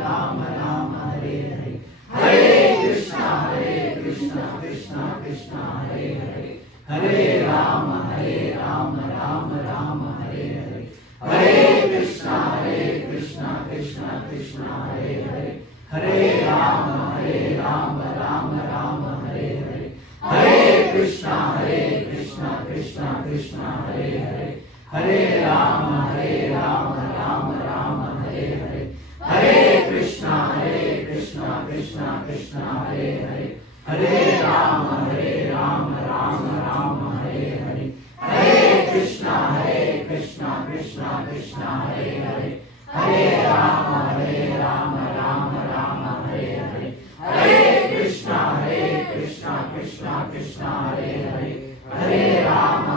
Rama, Hare Hare. Hare Krishna, Krishna Krishna, Hare Hare. Hare Rama, Rama, Hare Hare. Hare Krishna, Krishna Krishna, Hare Hare. Hare Rama, Rama, Hare Hare. Hare Krishna, Krishna Krishna, Hare Hare. Hare Rama, Rama, Hare Hare. Hare Krishna, Krishna Krishna, Hare Hare. Hare Rama, Rama, Hare Hare. Hare Krishna, Krishna Krishna, Hare Hare. Hare Rama, Rama, Hare Hare. Hare Krishna, Krishna Krishna, Hare Hare. Hare Rama,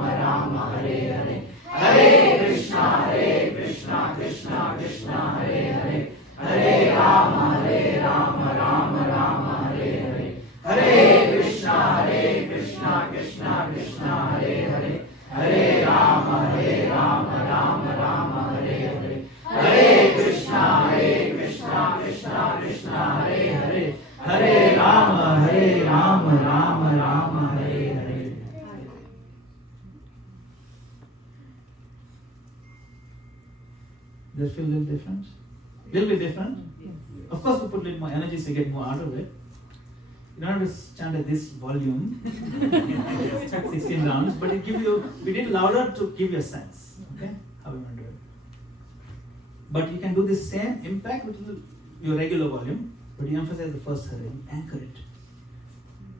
Rama, Hare Hare. Hare Krishna, Krishna Krishna, Hare Hare. Hare Rama, Rama, Hare Hare. Hare Krishna, Krishna Krishna, Hare Hare. Hare Rama, Rama, Hare Hare. Hare Krishna, Krishna Krishna, Hare Hare. Hare Rama, Rama, Hare Hare. Does it feel a little different? Little bit different? Of course, we put a little more energy so you get more out of it. You don't have to chant at this volume, 16 rounds, but it give you, we did louder to give you a sense, okay, how we want to do it. But you can do this same impact with your regular volume, but you emphasize the first Hare, you anchor it.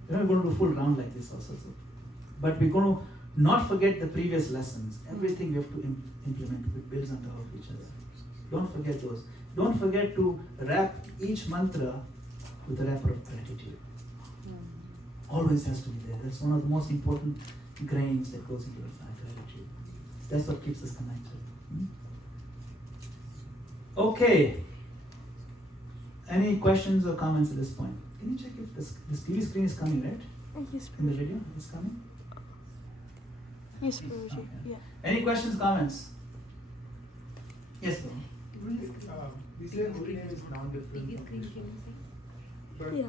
We're not going to do full round like this also. But we're going to not forget the previous lessons. Everything we have to implement, it builds on top of each other. Don't forget those. Don't forget to wrap each mantra with a wrapper of gratitude. Always has to be there. That's one of the most important grains that goes into the fire, gratitude. That's what keeps us connected. Okay. Any questions or comments at this point? Can you check if this TV screen is coming, right? Yes, In the video, it's coming? Yes, Prabhuji. Okay. Yeah. Any questions, comments? Yes, bro. We say holy name is non-different from Krishna. But Yeah,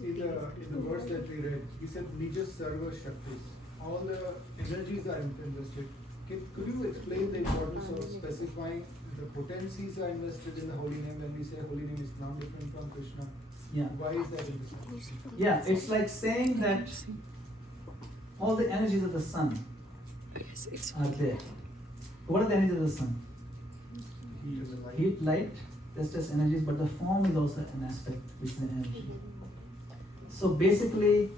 in the verse that we read, we said Nijas Sarva Shaktis. All the energies are invested. Could you explain the importance of specifying the potencies are invested in the holy name when we say holy name is non-different from Krishna? Yeah. Why is that invested? Yeah, it's like saying that all the energies of the sun are there. What are the energies of the sun? Heat, light, that's just energies, but the form is also an aspect which is an energy. So basically,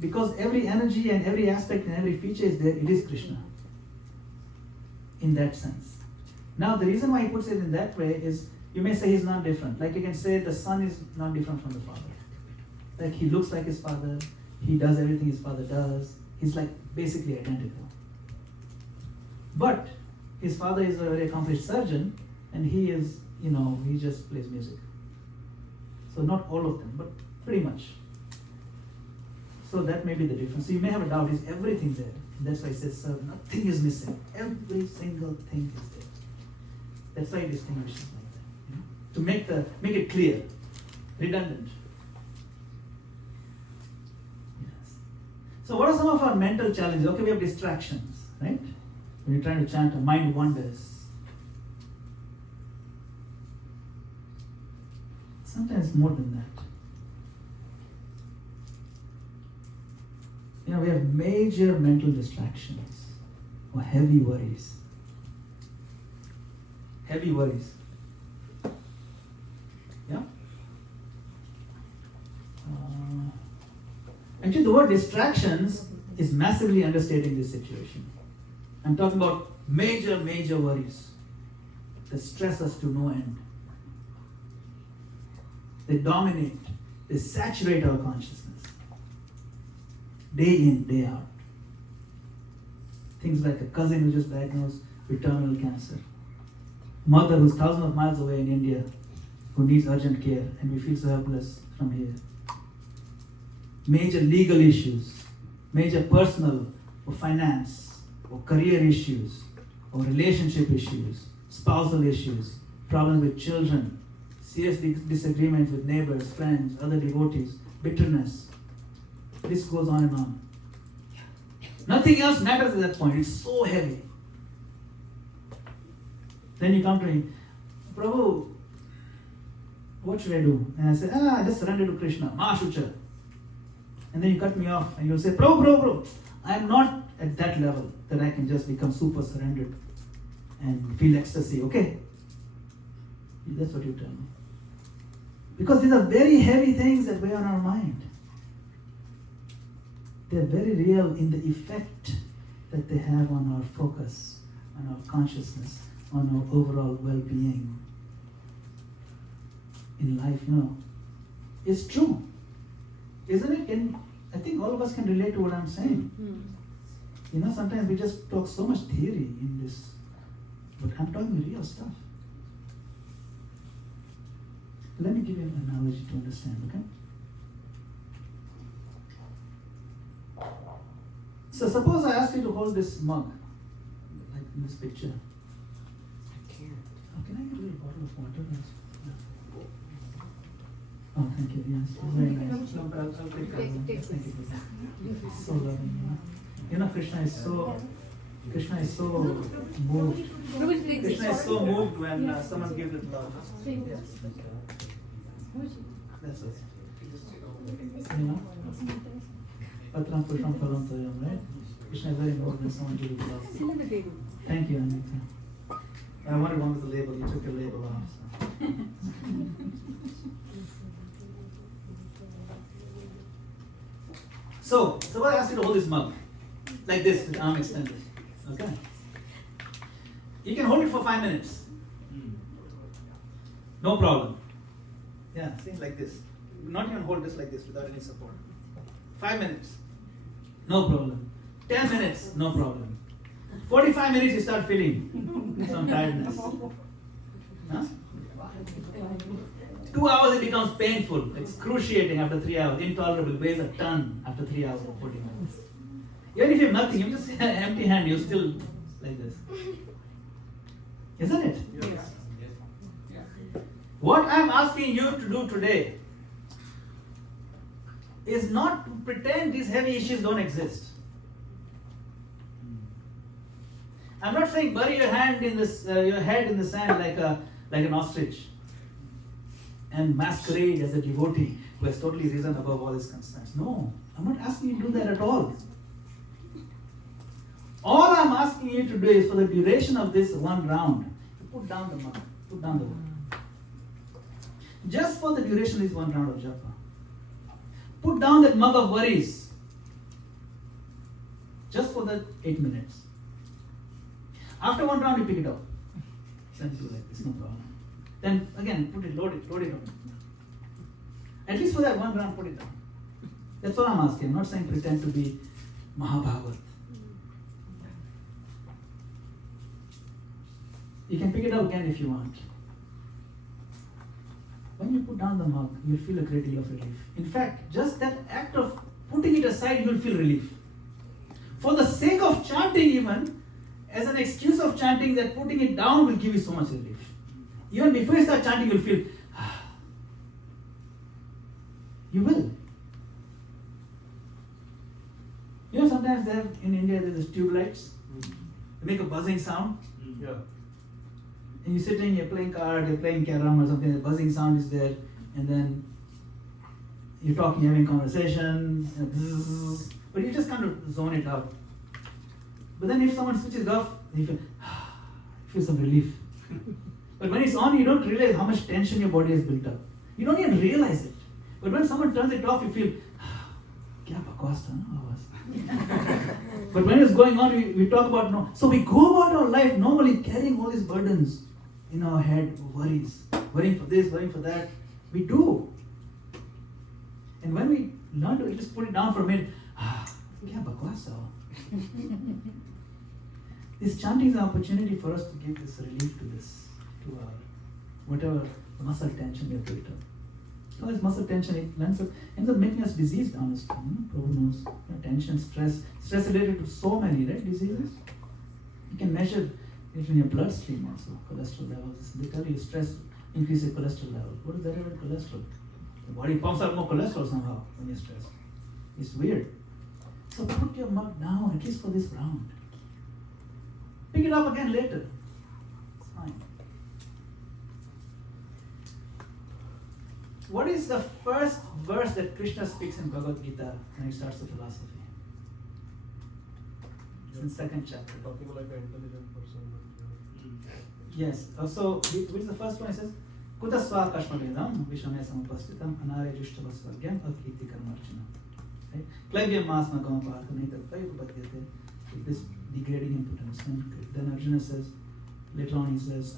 because every energy and every aspect and every feature is there, it is Krishna. In that sense. Now the reason why he puts it in that way is, you may say he's not different. Like you can say the son is not different from the father. Like he looks like his father, he does everything his father does, he's like basically identical. But his father is a very accomplished surgeon, and he is he just plays music. So not all of them, but pretty much. So that may be the difference. So you may have a doubt, is everything there? That's why it says serve. Nothing is missing. Every single thing is there. That's why it distinguishes like that. To make it clear, redundant. Yes. So what are some of our mental challenges? Okay, we have distractions, right? When you're trying to chant, our mind wanders. Sometimes more than that. We have major mental distractions or heavy worries. Heavy worries. Yeah? Actually, the word distractions is massively understating this situation. I'm talking about major worries that stress us to no end. They dominate, they saturate our consciousness. Day in, day out. Things like a cousin who just diagnosed with terminal cancer. Mother who's thousands of miles away in India who needs urgent care, and we feel so helpless from here. Major legal issues, major personal or finance or career issues or relationship issues, spousal issues, problems with children, serious disagreements with neighbors, friends, other devotees, bitterness. This goes on and on. Nothing else matters at that point. It's so heavy. Then you come to me, Prabhu, what should I do? And I say, just surrender to Krishna, Mahashucha. And then you cut me off and you'll say, Prabhu, I'm not at that level that I can just become super surrendered and feel ecstasy, okay? That's what you tell me. Because these are very heavy things that weigh on our mind. They're very real in the effect that they have on our focus, on our consciousness, on our overall well-being in life, It's true. Isn't it? And I think all of us can relate to what I'm saying. Sometimes we just talk so much theory in this, but I'm talking real stuff. Let me give you an analogy to understand, okay? So suppose I ask you to hold this mug, like in this picture. I can't. Can I get a little bottle of water? Oh, thank you. Yes, very nice. No, but I'll take that. Take Thank you for that. It's so loving, Krishna is so moved. Krishna is so moved when someone gives it love. Yes. That's it. Patram Pusham Phalam Toyam, right? Krishna is very moved when someone gives it love. Thank you, Anita. I wanted one with the label. You took your label off. So suppose I ask you to hold this mug like this with arm extended. Okay? You can hold it for 5 minutes. No problem. Yeah, things like this. Not even hold this like this without any support. 5 minutes. No problem. 10 minutes. No problem. 45 minutes you start feeling some tiredness. Huh? 2 hours it becomes painful, excruciating after 3 hours, intolerable, weighs a ton after 3 hours or 40 minutes. Even if you have nothing, you just empty hand, you're still like this. Isn't it? Yes. What I'm asking you to do today is not to pretend these heavy issues don't exist. I'm not saying bury your head in the sand like an ostrich and masquerade as a devotee who has totally risen above all his concerns. No, I'm not asking you to do that at all. All I'm asking you to do is for the duration of this one round, to put down the mug, put down the mug. Just for the duration of this one round of japa. Put down that mug of worries. Just for that 8 minutes. After one round, you pick it up. Then do like this, no problem. Then again, load it on. At least for that one round, put it down. That's what I'm asking. I'm not saying pretend to be Mahabharat. You can pick it up again if you want. when you put down the mug, you'll feel a great deal of relief. In fact, just that act of putting it aside, you'll feel relief. For the sake of chanting, even as an excuse of chanting, that putting it down will give you so much relief. Even before you start chanting, you'll feel, you will. You know, sometimes there in India there's these tube lights. They make a buzzing sound. Yeah. And you're sitting, you're playing card, you're playing carom or something, the buzzing sound is there, and then you're talking, you're having conversation, bzzz, but you just kind of zone it out. But then if someone switches it off, you feel some relief. But when it's on, you don't realize how much tension your body has built up. You don't even realize it. But when someone turns it off, you feel, kya bakwas tha na awaaz. But when it's going on, we talk about no. So we go about our life normally carrying all these burdens in our head, worries, worrying for this, worrying for that. We do. And when we learn to just put it down for a minute, kya bakwas tha. This chanting is an opportunity for us to give this relief to this, to our whatever muscle tension we have built up. All this muscle tension, it ends up making us diseased, honestly. Prabhu knows. Tension, stress related to so many, right, diseases. You can measure it in your bloodstream also, cholesterol levels. They tell you stress increases cholesterol level. What is that about cholesterol? The body pumps out more cholesterol somehow when you're stressed. It's weird. So put your mug down, at least for this round. Pick it up again later. It's fine. What is the first verse that Krishna speaks in Bhagavad Gita when he starts the philosophy? It's in second chapter. Talking like an intelligent person. Yes. So, which is the first one? It says, Kuta sva kashmavedam vishame samupastitam anare jushtavasvagyam akiti karmarchana. Right? Klavyam masma gopāla naitatvaya upadyate. This degrading impotence. Then Arjuna says, later on he says,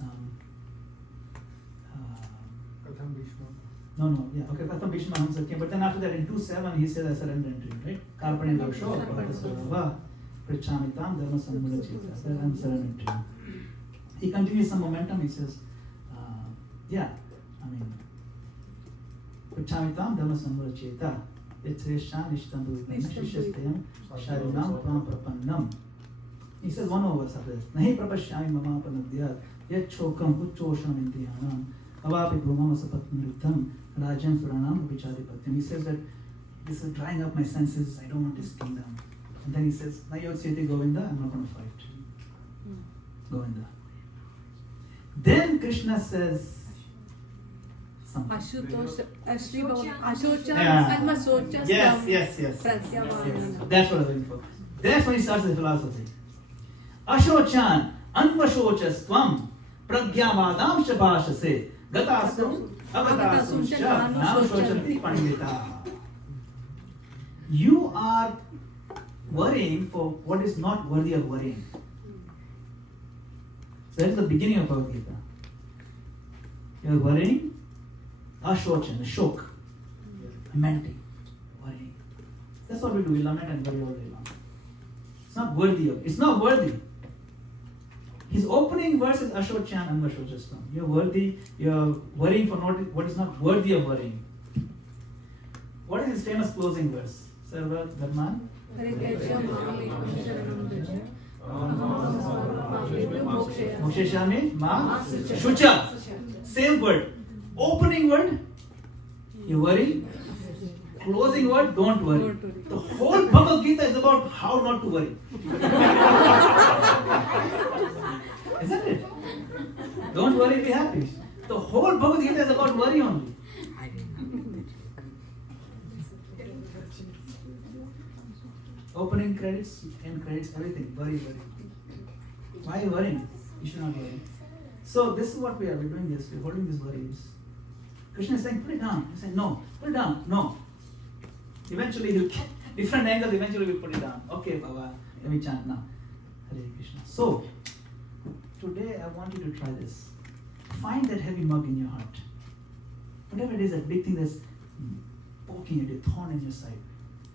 Katham Bhishma. Katham Bhishma Aham Satyam. But then after that, in 2:7, he says, I surrender unto you, right? Karpane dosho, bhakasarava, prichamitam, dharma sammula cheta. I'm surrendering to you. He continues some momentum, he says, prichamitam, dharma sammula cheta. Yatreshan ishtandu shishastayam sharinam pram prapannam. He says one more verse after this. Nahi prapashyami mama panadhyat yat chokam uchchosham intiyanam avapi bhumam asapatmritam rajam suranam vichadipatyam. He says that this is drying up my senses, I don't want this kingdom. And then he says, Nayotseti Govinda, I'm not going to fight. Govinda. Then Krishna says something. Yes. That's what I was looking for. That's when he starts the philosophy. Ashochan anvashocastvam pragyavadam shabhashase gatasum avatasum sha namshochanti pandita. You are worrying for what is not worthy of worrying. So that is the beginning of Bhagavad Gita. You are worrying, ashochan, shok, lamenting, worrying. That's what we do. We lament and worry all day long. It's not worthy of. It's not worthy. His opening verse is ashochan and vashochastam. You're worthy. You're worrying for not what is not worthy of worrying. What is his famous closing verse? Sarva Dharman. Moksheshami ma shucha. Same word. Opening word, you worry. Closing word, don't worry. The whole Bhagavad Gita is about how not to worry. Isn't it? Don't worry, be happy. The whole Bhagavad Gita is about worry only. Opening credits, end credits, everything. Worry. Why are you worrying? You should not worry. So this is what we are. We're doing this. We're holding these worries. Krishna is saying, put it down. He's saying, no, put it down. No. Eventually he'll get different angles. Eventually we'll put it down. Okay, Baba, let me chant now. Hare Krishna. So today I want you to try this. Find that heavy mug in your heart. Whatever it is, that big thing that's poking at you, thorn in your side.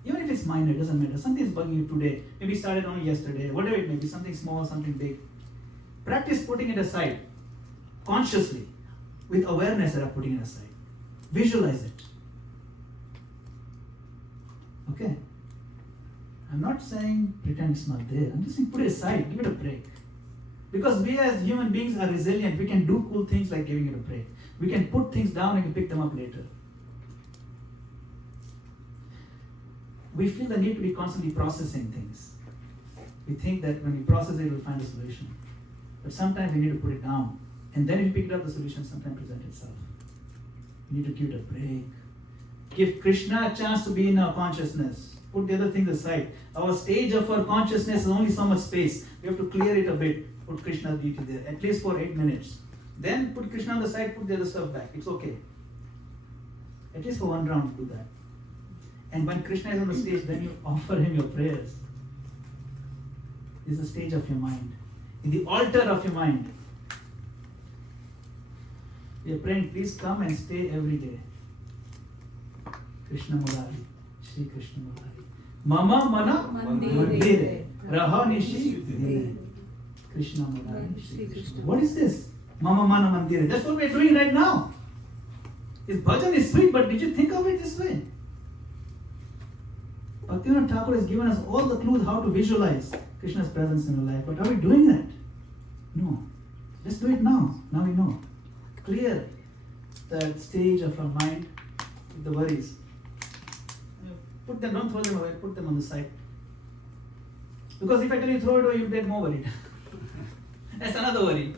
Even if it's minor, it doesn't matter. Something is bugging you today. Maybe started only yesterday. Whatever it may be, something small, something big. Practice putting it aside consciously with awareness that I'm putting it aside. Visualize it. Okay? I'm not saying pretend it's not there. I'm just saying put it aside, give it a break. Because we as human beings are resilient. We can do cool things like giving it a break. We can put things down and pick them up later. We feel the need to be constantly processing things. We think that when we process it, we'll find a solution. But sometimes we need to put it down. And then if you pick it up, the solution sometimes presents itself. We need to give it a break. Give Krishna a chance to be in our consciousness. Put the other things aside. Our stage of our consciousness is only so much space. We have to clear it a bit. Put Krishna's deity there, at least for 8 minutes. Then put Krishna on the side, put the other stuff back. It's okay. At least for one round, do that. And when Krishna is on the stage, then you offer him your prayers. This is the stage of your mind. In the altar of your mind. We are praying, please come and stay every day. Krishna Murari, Shri Krishna Murari. Mama Mana Mandire, Raha Nishi Dire. Krishna Murari, Shri Krishna. What is this? Mama Mana Mandire. That's what we are doing right now. This bhajan is sweet, but did you think of it this way? Bhaktivinoda Thakur has given us all the clues how to visualize Krishna's presence in our life. But are we doing that? No. Let's do it now. Now we know. Clear that stage of our mind with the worries. Put them, don't throw them away, put them on the side. Because if I tell you throw it away, you'll get more worried. That's another worry.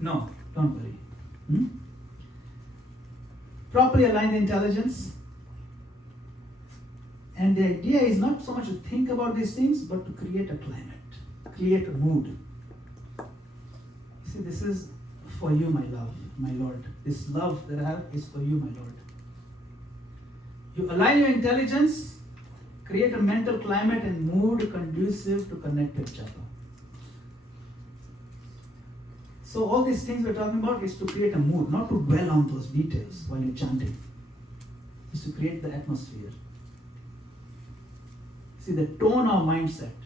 No, don't worry. Properly align the intelligence. And the idea is not so much to think about these things, but to create a climate, create a mood. You see, this is for you, my love, my Lord. This love that I have is for you, my Lord. You align your intelligence, create a mental climate and mood conducive to connected japa. So all these things we're talking about is to create a mood, not to dwell on those details while you're chanting. It's to create the atmosphere. See, the tone of mindset.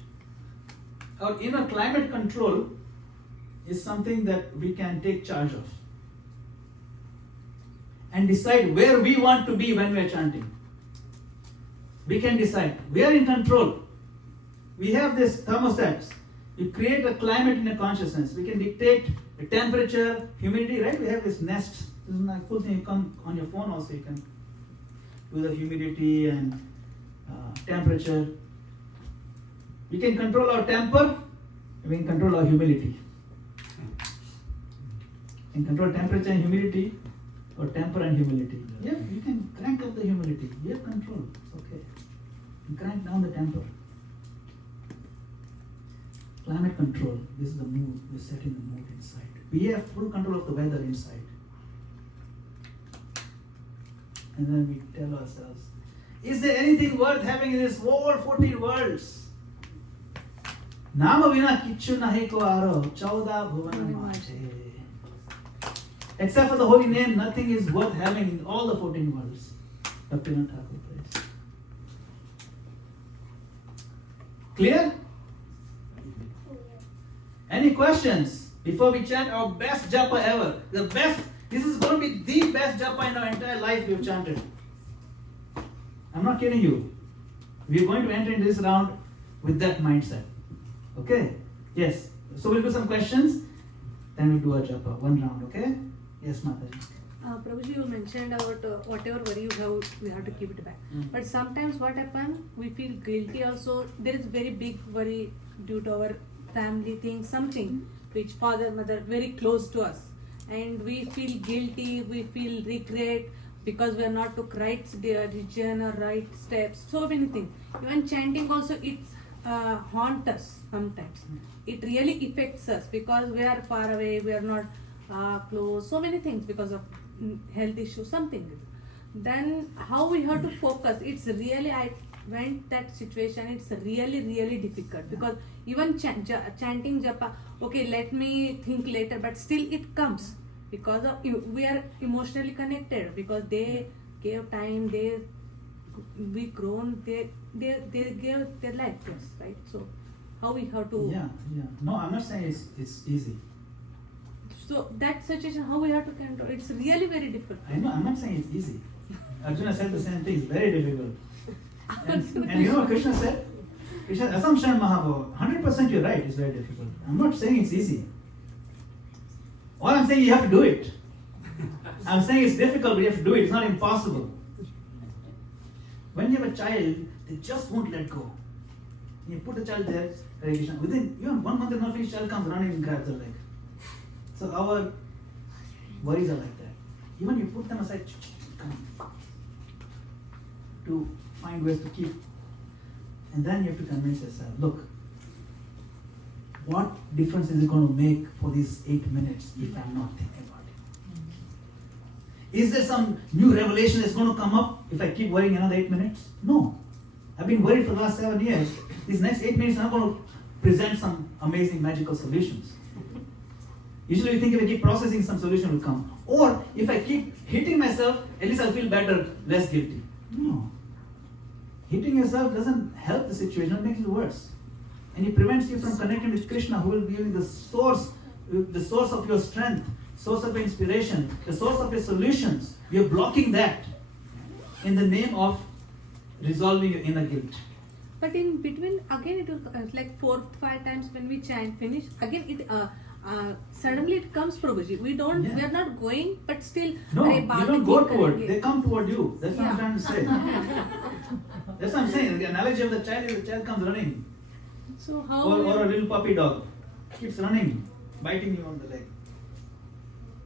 Our inner climate control is something that we can take charge of and decide where we want to be when we are chanting. We can decide. We are in control. We have this thermostats. We create a climate in a consciousness. We can dictate the temperature, humidity, right? We have this Nest. This is a cool thing. You come on your phone also. You can do the humidity and temperature. We can control our temper. We can control our humility. We can control temperature and humidity, or temper and humility. Yeah, you can crank up the humidity. You have control. It's okay. You crank down the temper. Climate control. This is the mood. We're setting the mood inside. We have full control of the weather inside. And then we tell ourselves, is there anything worth having in this whole 14 worlds? Nama vina kichu nahi ko aro, 14 bhuvana mache. Except for the holy name, nothing is worth having in all the 14 worlds. Bhaktivinoda Thakur prays. Clear? Any questions before we chant our best japa ever? The best. This is going to be the best japa in our entire life we've chanted. I'm not kidding you. We're going to enter into this round with that mindset. Okay? Yes. So we'll do some questions, then we'll do a japa. One round, okay? Yes, Mataji. Prabhuji, you mentioned about whatever worry you have, we have to keep it back. But sometimes what happens, we feel guilty also. There is very big worry due to our family thing, something which father, mother, very close to us. And we feel guilty, we feel regret because we are not took right decision or right steps. So many things. Even chanting also, it haunts us sometimes. It really affects us because we are far away, we are not close. So many things because of health issues, something. Then how we have to focus? It's really, I went that situation, it's really difficult because even chanting japa, okay, let me think later, but still it comes because of we are emotionally connected because they gave time, we grown, they gave their life to us, right? So how we have to No, I'm not saying it's easy. So that situation, how we have to control, it's really very difficult. I know, I'm not saying it's easy. Arjuna said the same thing. It's very difficult. And you know what Krishna said? Krishna, assumption Mahabhava. 100% you're right. It's very difficult. I'm not saying it's easy. All I'm saying you have to do it. I'm saying it's difficult, but you have to do it. It's not impossible. When you have a child, they just won't let go. You put the child there, Hare Krishna. Within even 1 month and not finished, child comes running and grabs the leg. So our worries are like that. Even you put them aside, come to find ways to keep. And then you have to convince yourself, look, what difference is it going to make for these 8 minutes if I'm not thinking about it? Is there some new revelation that's going to come up if I keep worrying another 8 minutes? No. I've been worried for the last 7 years. These next 8 minutes are not going to present some amazing magical solutions. Usually we think if I keep processing, some solution will come. Or if I keep hitting myself, at least I'll feel better, less guilty. No. Hitting yourself doesn't help the situation, it makes it worse. And it prevents you from connecting with Krishna, who will be the source of your strength, source of your inspiration, the source of your solutions. You're blocking that in the name of resolving your inner guilt. But in between, again, it will like 4-5 times when we chant, finish. Again, it suddenly it comes, Prabhuji. We are not going, but still. No, you don't go toward. They come toward you. That's what I'm trying to say. That's what I'm saying. The analogy of the child comes running. So how? Or a little puppy dog keeps running, biting you on the leg,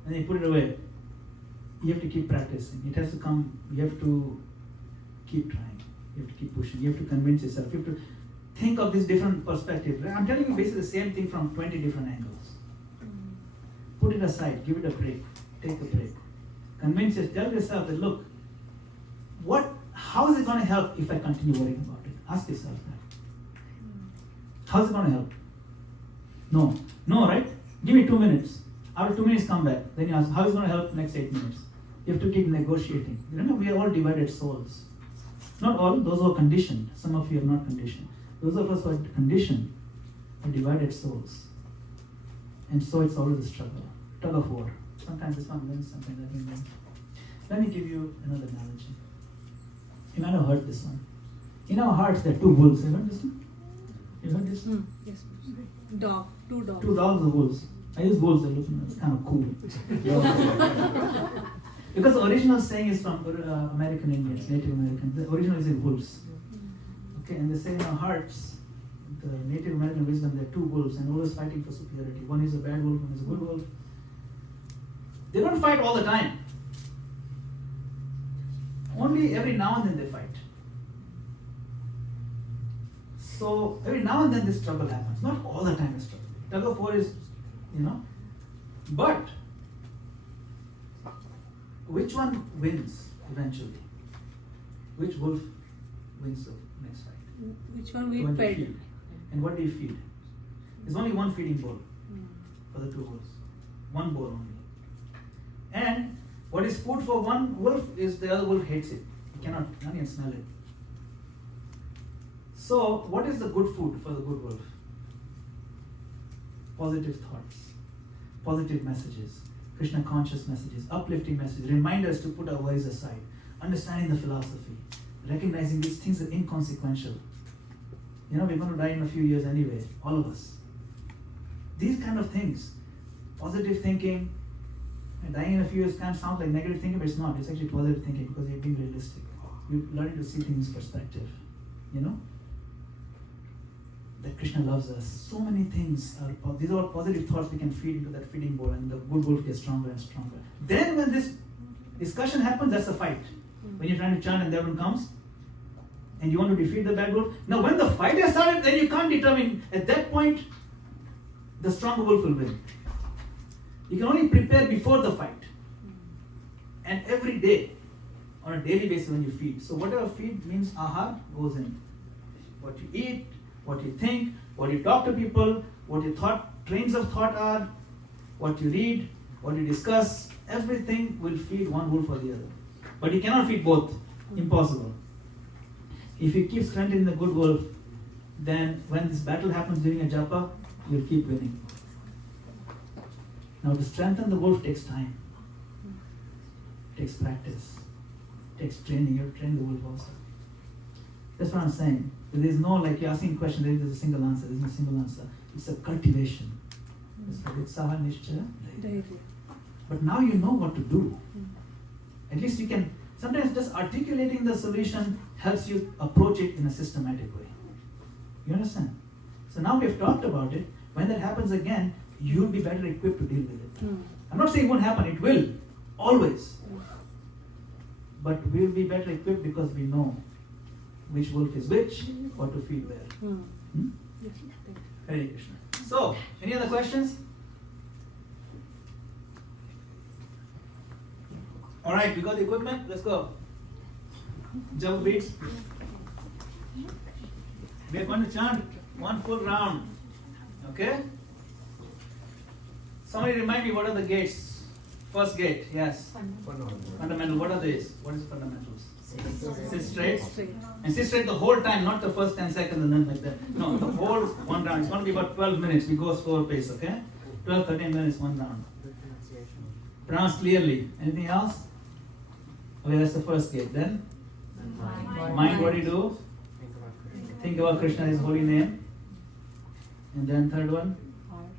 and then you put it away. You have to keep practicing. It has to come. You have to keep trying. You have to keep pushing. You have to convince yourself. You have to think of this different perspective. I'm telling you basically the same thing from 20 different angles. Put it aside. Give it a break. Take a break. Convince yourself. Tell yourself that look, how is it going to help if I continue worrying about it? Ask yourself that. How is it going to help? No, right? Give me 2 minutes. After 2 minutes, come back. Then you ask, how is it going to help next 8 minutes? You have to keep negotiating. Remember, we are all divided souls. Not all, those who are conditioned. Some of you are not conditioned. Those of us who are conditioned are divided souls. And so it's always a struggle. Tug of war. Sometimes this one wins, sometimes that one wins. Let me give you another analogy. You might have heard this one. In our hearts, there are 2 wolves. Have you heard this one? You heard this? Yes. Dog. 2 dogs. 2 dogs or wolves. I use wolves, it's kind of cool. Because the original saying is from American Indians, Native Americans. The original is in wolves. Okay, and they say in our hearts, the Native American wisdom, there are 2 wolves and always fighting for superiority. One is a bad wolf, one is a good wolf. They don't fight all the time. Only every now and then they fight. So every now and then this struggle happens. Not all the time it's struggle. Tug of war is, but which one wins eventually? Which wolf wins the next fight? Which one we The one you fed? feed. And what do you feed? There's only one feeding bowl for the 2 wolves. One bowl only. And what is food for one wolf is the other wolf hates it. He cannot even smell it. So, what is the good food for the good wolf? Positive thoughts, positive messages, Krishna conscious messages, uplifting messages, reminders to put our worries aside, understanding the philosophy, recognizing these things are inconsequential. We're going to die in a few years anyway, all of us. These kind of things, positive thinking, and dying in a few years can sound like negative thinking, but it's not. It's actually positive thinking because you're being realistic. You're learning to see things in perspective. That Krishna loves us. So many things these are all positive thoughts we can feed into that feeding bowl, and the good wolf gets stronger and stronger. Then when this discussion happens, that's a fight. When you're trying to chant and the other one comes, and you want to defeat the bad wolf. Now when the fight has started, then you can't determine. At that point, the stronger wolf will win. You can only prepare before the fight. And every day, on a daily basis when you feed. So whatever feed means ahar goes in. What you eat, what you think, what you talk to people, what your trains of thought are, what you read, what you discuss, everything will feed one wolf or the other. But you cannot feed both. Impossible. If you keep strengthening the good wolf, then when this battle happens during a japa, you'll keep winning. Now to strengthen the wolf takes time. It takes practice. takes training. You have to train the wolf also. That's what I'm saying. There is no, like you're asking a question, there is a single answer. There's no single answer. It's a cultivation. It's like utsaha, nishcha, dhairya. But now you know what to do. At least you can, sometimes just articulating the solution helps you approach it in a systematic way. You understand? So now we've talked about it. When that happens again, you'll be better equipped to deal with it. I'm not saying it won't happen, it will. Always. But we'll be better equipped because we know which wolf is which, what to feed where. Hare Krishna. So, any other questions? Alright, we got the equipment, let's go. Jump beats. We are going to chant one full round. Okay? Somebody remind me, what are the gates? First gate, yes. Fundamental. What are these? What is fundamentals? Sit straight. And sit straight the whole time, not the first 10 seconds and then like that. No, the whole one round. It's going to be about 12 minutes. We go slower pace, okay? 12, 13 minutes, one round. Pronounce clearly. Anything else? Okay, that's the first gate. Then? Mind, what do you do? Think about Krishna, his holy name. And then third one?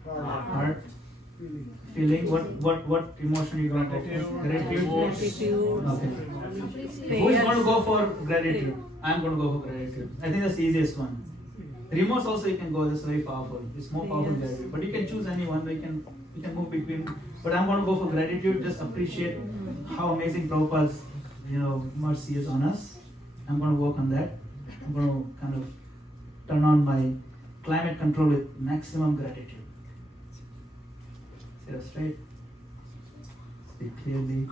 Heart. Feeling. What emotion you got? Gratitude. Okay. Who is going to go for gratitude? I'm going to go for gratitude. I think that's the easiest one. Remorse also you can go. That's very powerful. It's more powerful than gratitude. But you can choose anyone. You can move between. But I'm going to go for gratitude. Just appreciate how amazing Prabhupada's mercy is on us. I'm going to work on that. I'm going to kind of turn on my climate control with maximum gratitude. Sit up straight. Speak clearly.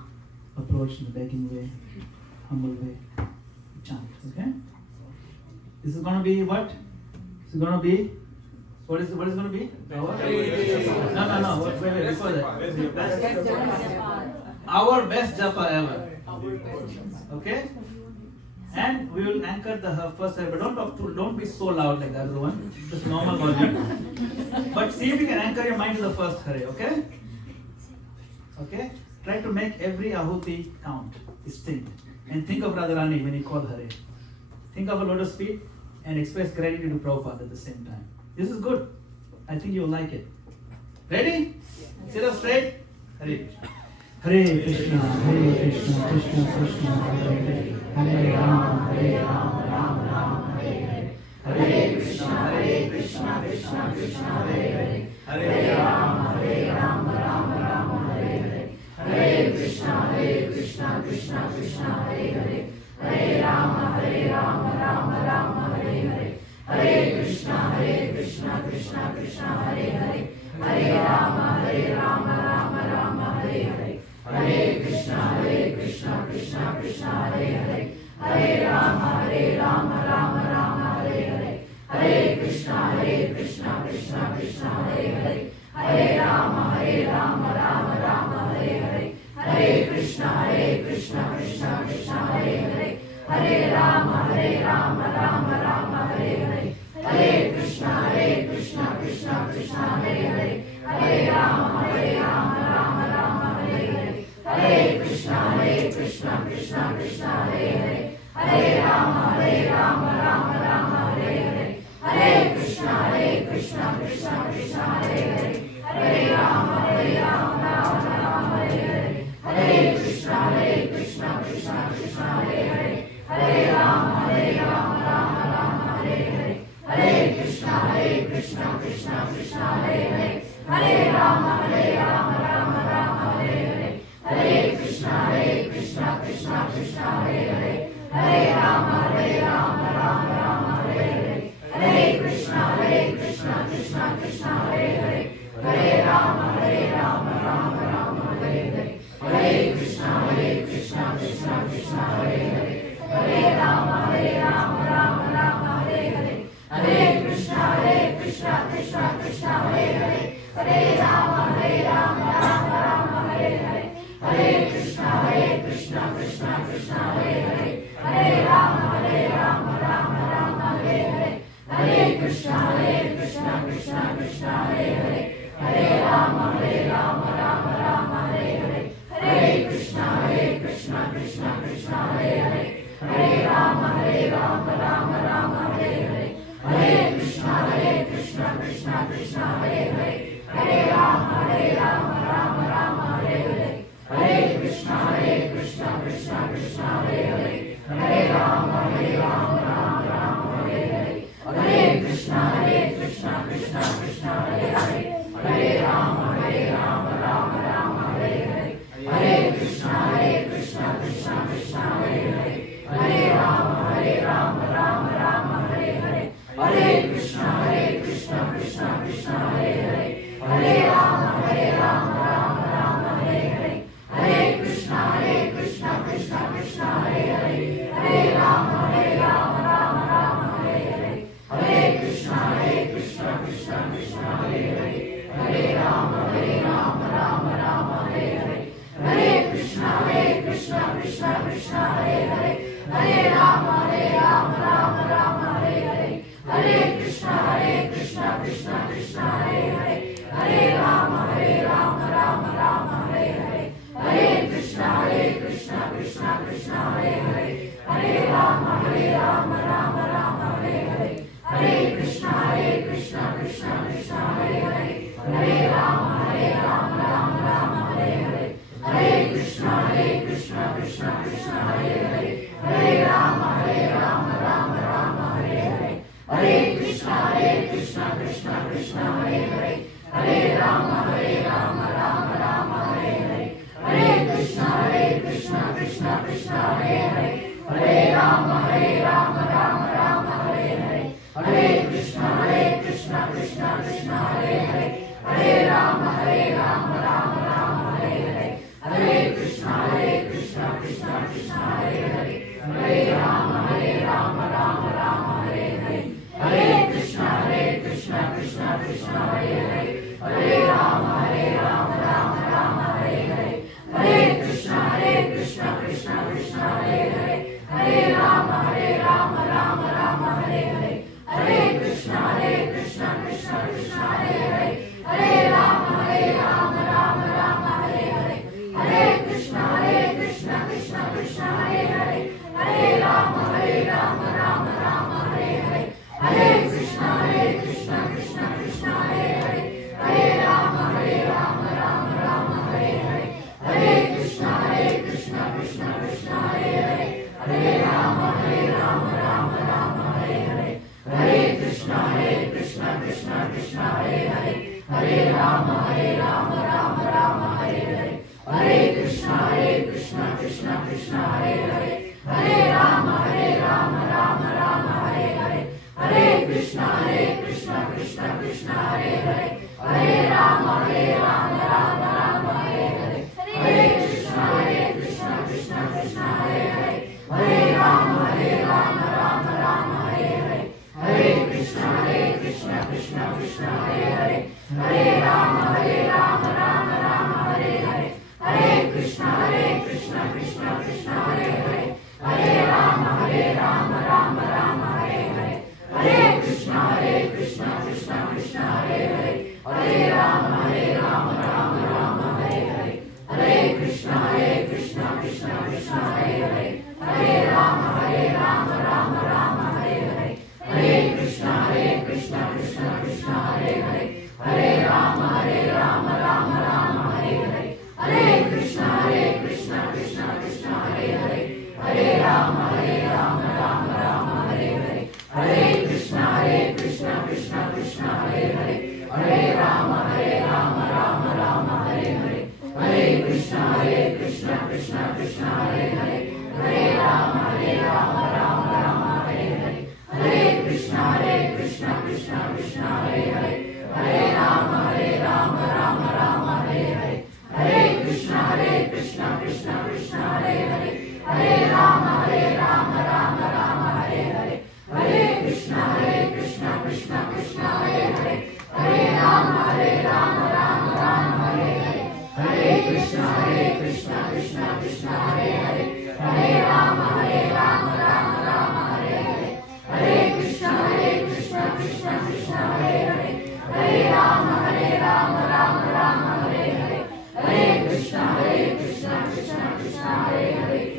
Approach in a begging way, humble way. Chant. Okay? This is going to be what? This is going to be. What is going to be? No. Wait. Before that. Our best japa ever. Okay? And we will anchor the first Hare, but don't be so loud like the other one. Just normal volume. But see if you can anchor your mind to the first Hare, okay? Okay? Try to make every ahuti count, distinct. And think of Radharani when you call Hare. Think of a lotus feet and express gratitude to Prabhupada at the same time. This is good. I think you'll like it. Ready? Sit up straight. Hare Krishna. Hare Krishna, Krishna Krishna, Hare Hare. Hare Rama, Rama Rama, Hare Hare. Hare Krishna, Krishna Krishna, Hare Hare. Hare Rama, Rama Hare Hare. Hare Krishna, Krishna Krishna, Hare Hare. Hare Rama, Rama Hare Hare. Hare Krishna, Krishna Krishna, Hare Hare. Hare Rama, Rama Hare Hare. Hare Krishna, Krishna Krishna, Hare Hare. Hare Rama, Rama Hare Hare. Hare Krishna, Krishna Krishna, Hare Hare. Hare Rama, Rama Hare Hare. Hare Krishna, Krishna Krishna, Hare Hare. Hare Rama, Rama Hare Hare. Hare Krishna, Krishna Krishna, Hare Hare. Hare Rama, Rama Hare Hare. Hare Krishna, Krishna Krishna, Hare Hare. Hare Rama, Rama Hare Hare. Hare Krishna, Krishna Krishna, Hare Hare. Hare Rama, Rama Hare Hare. Hare Krishna, Krishna Krishna, Hare Hare. Hare Rama, Rama Hare Hare. Hare Krishna, Krishna Krishna, Hare Hare. Hare Rama, Rama Hare Hare. Hare Krishna, Krishna Krishna, Hare Hare. Hare Rama, Rama Hare Hare. Hare Krishna, Krishna Krishna, Hare Hare. Hare Rama, Rama Hare Hare. Hare Krishna, Krishna Krishna, Hare Hare. Hare Rama, Rama Hare Hare. Hare Krishna, Krishna Krishna, Hare Hare. Hare Rama, Rama Hare Hare. Hare Krishna, Krishna Krishna, Hare Hare. Hare Rama, Rama Hare Hare. Hare Krishna, Krishna Krishna, Hare Hare. Hare Rama, Rama Hare Hare. Hare Krishna, Krishna Krishna, Hare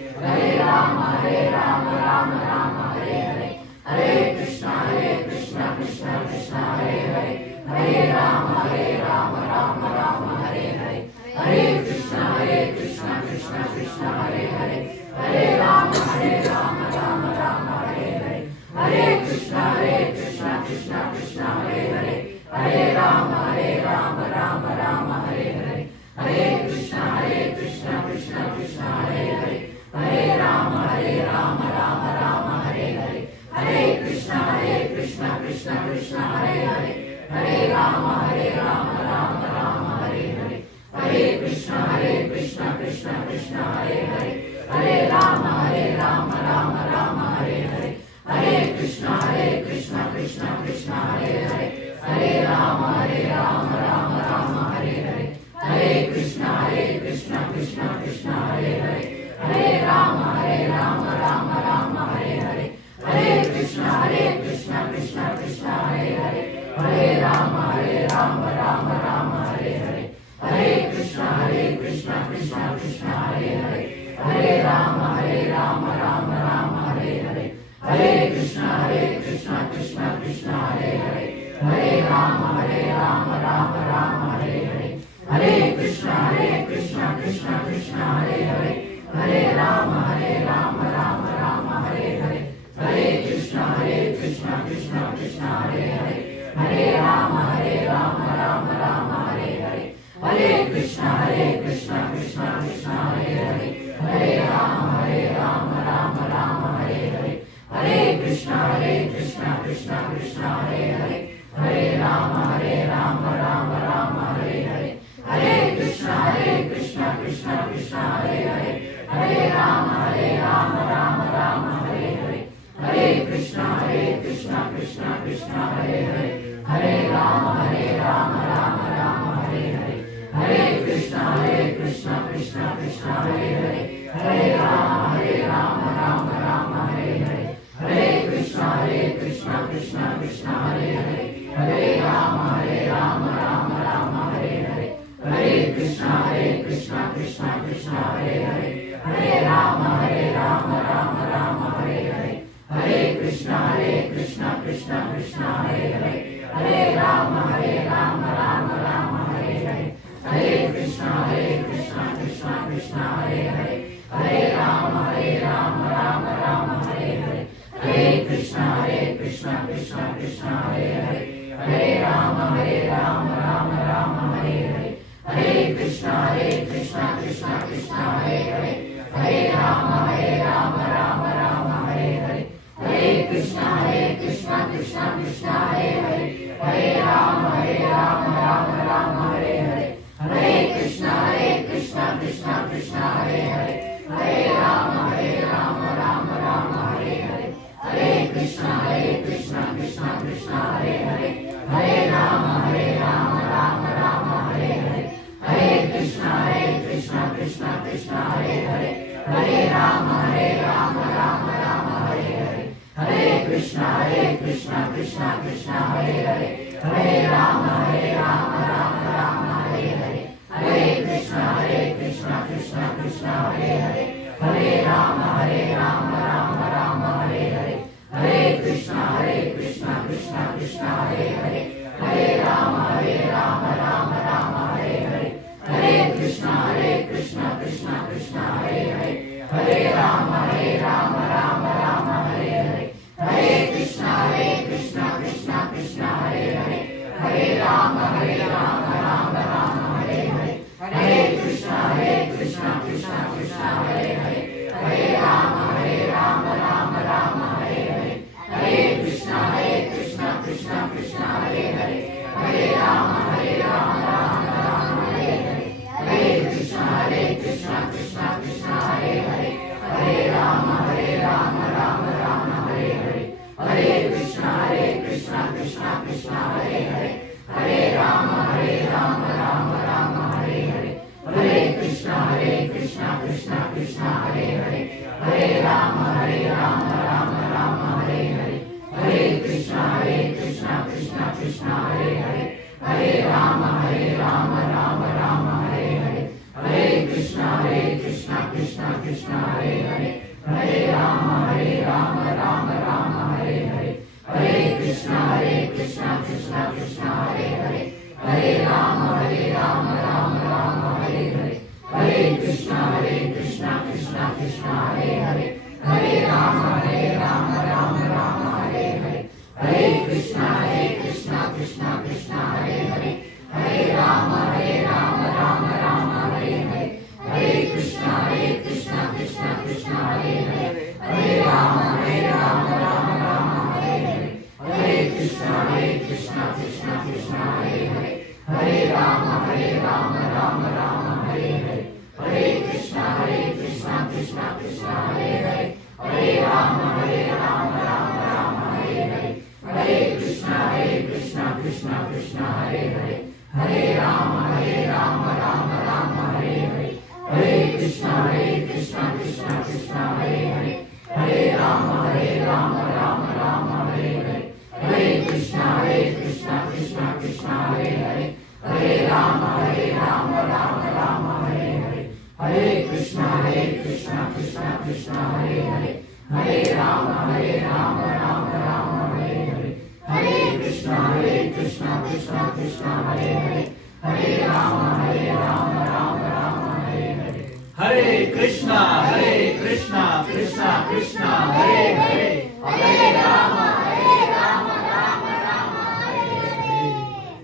Hare Rama Rama Rama Hare Hare Hare Hare Krishna, Hare Krishna, Krishna Krishna, Hare Hare, Hare Rama, Rama Rama, Hare Hare.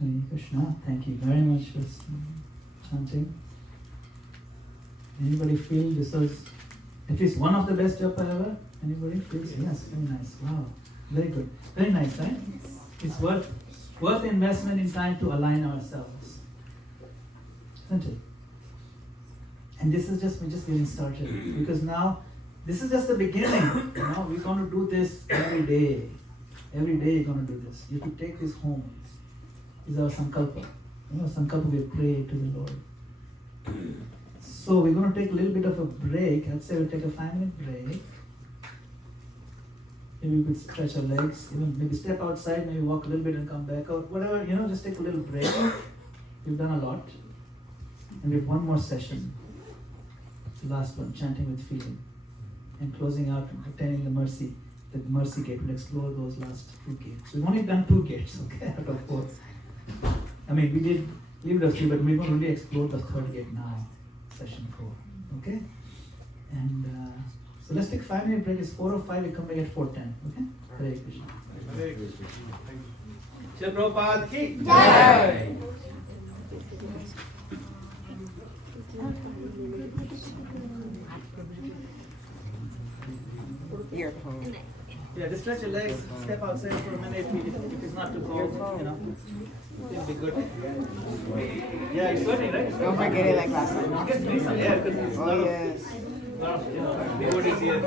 Hare Krishna, thank you very much for chanting. Anybody feel this was at least one of the best japa ever? Anybody feels? Yes, very nice. Wow, very good, very nice, right? It's worth the investment in time to align ourselves, isn't it? And this is we're just getting started, because now this is just the beginning. We're going to do this every day. Every day you're going to do this. You have to take this home. This is our sankalpa. Sankalpa, we pray to the Lord. So we're going to take a little bit of a break. I'd say we'll take a 5-minute break. Maybe we could stretch our legs, even maybe step outside, maybe walk a little bit and come back, or whatever, just take a little break. We've done a lot. And we have one more session. The last one, chanting with feeling. And closing out, attending the mercy gate. We'll explore those last 2 gates. We've only done 2 gates, okay, out of 4. I mean, we did leave a few, but we're going to really explore the 3rd gate now, session 4, okay? And so let's take 5-minute break. It's 4:05. We come back at 4:10, okay? Hare Krishna. Hare Krishna. Thank you. Shri Prabhupada ki Jai. Earphone. Yeah, just stretch your legs, step outside for a minute if it's not too cold, it'll be good. Yeah, it's sweating, right? Don't forget it like last time. Just breathe some air, because it's Oh, yes. devotees here.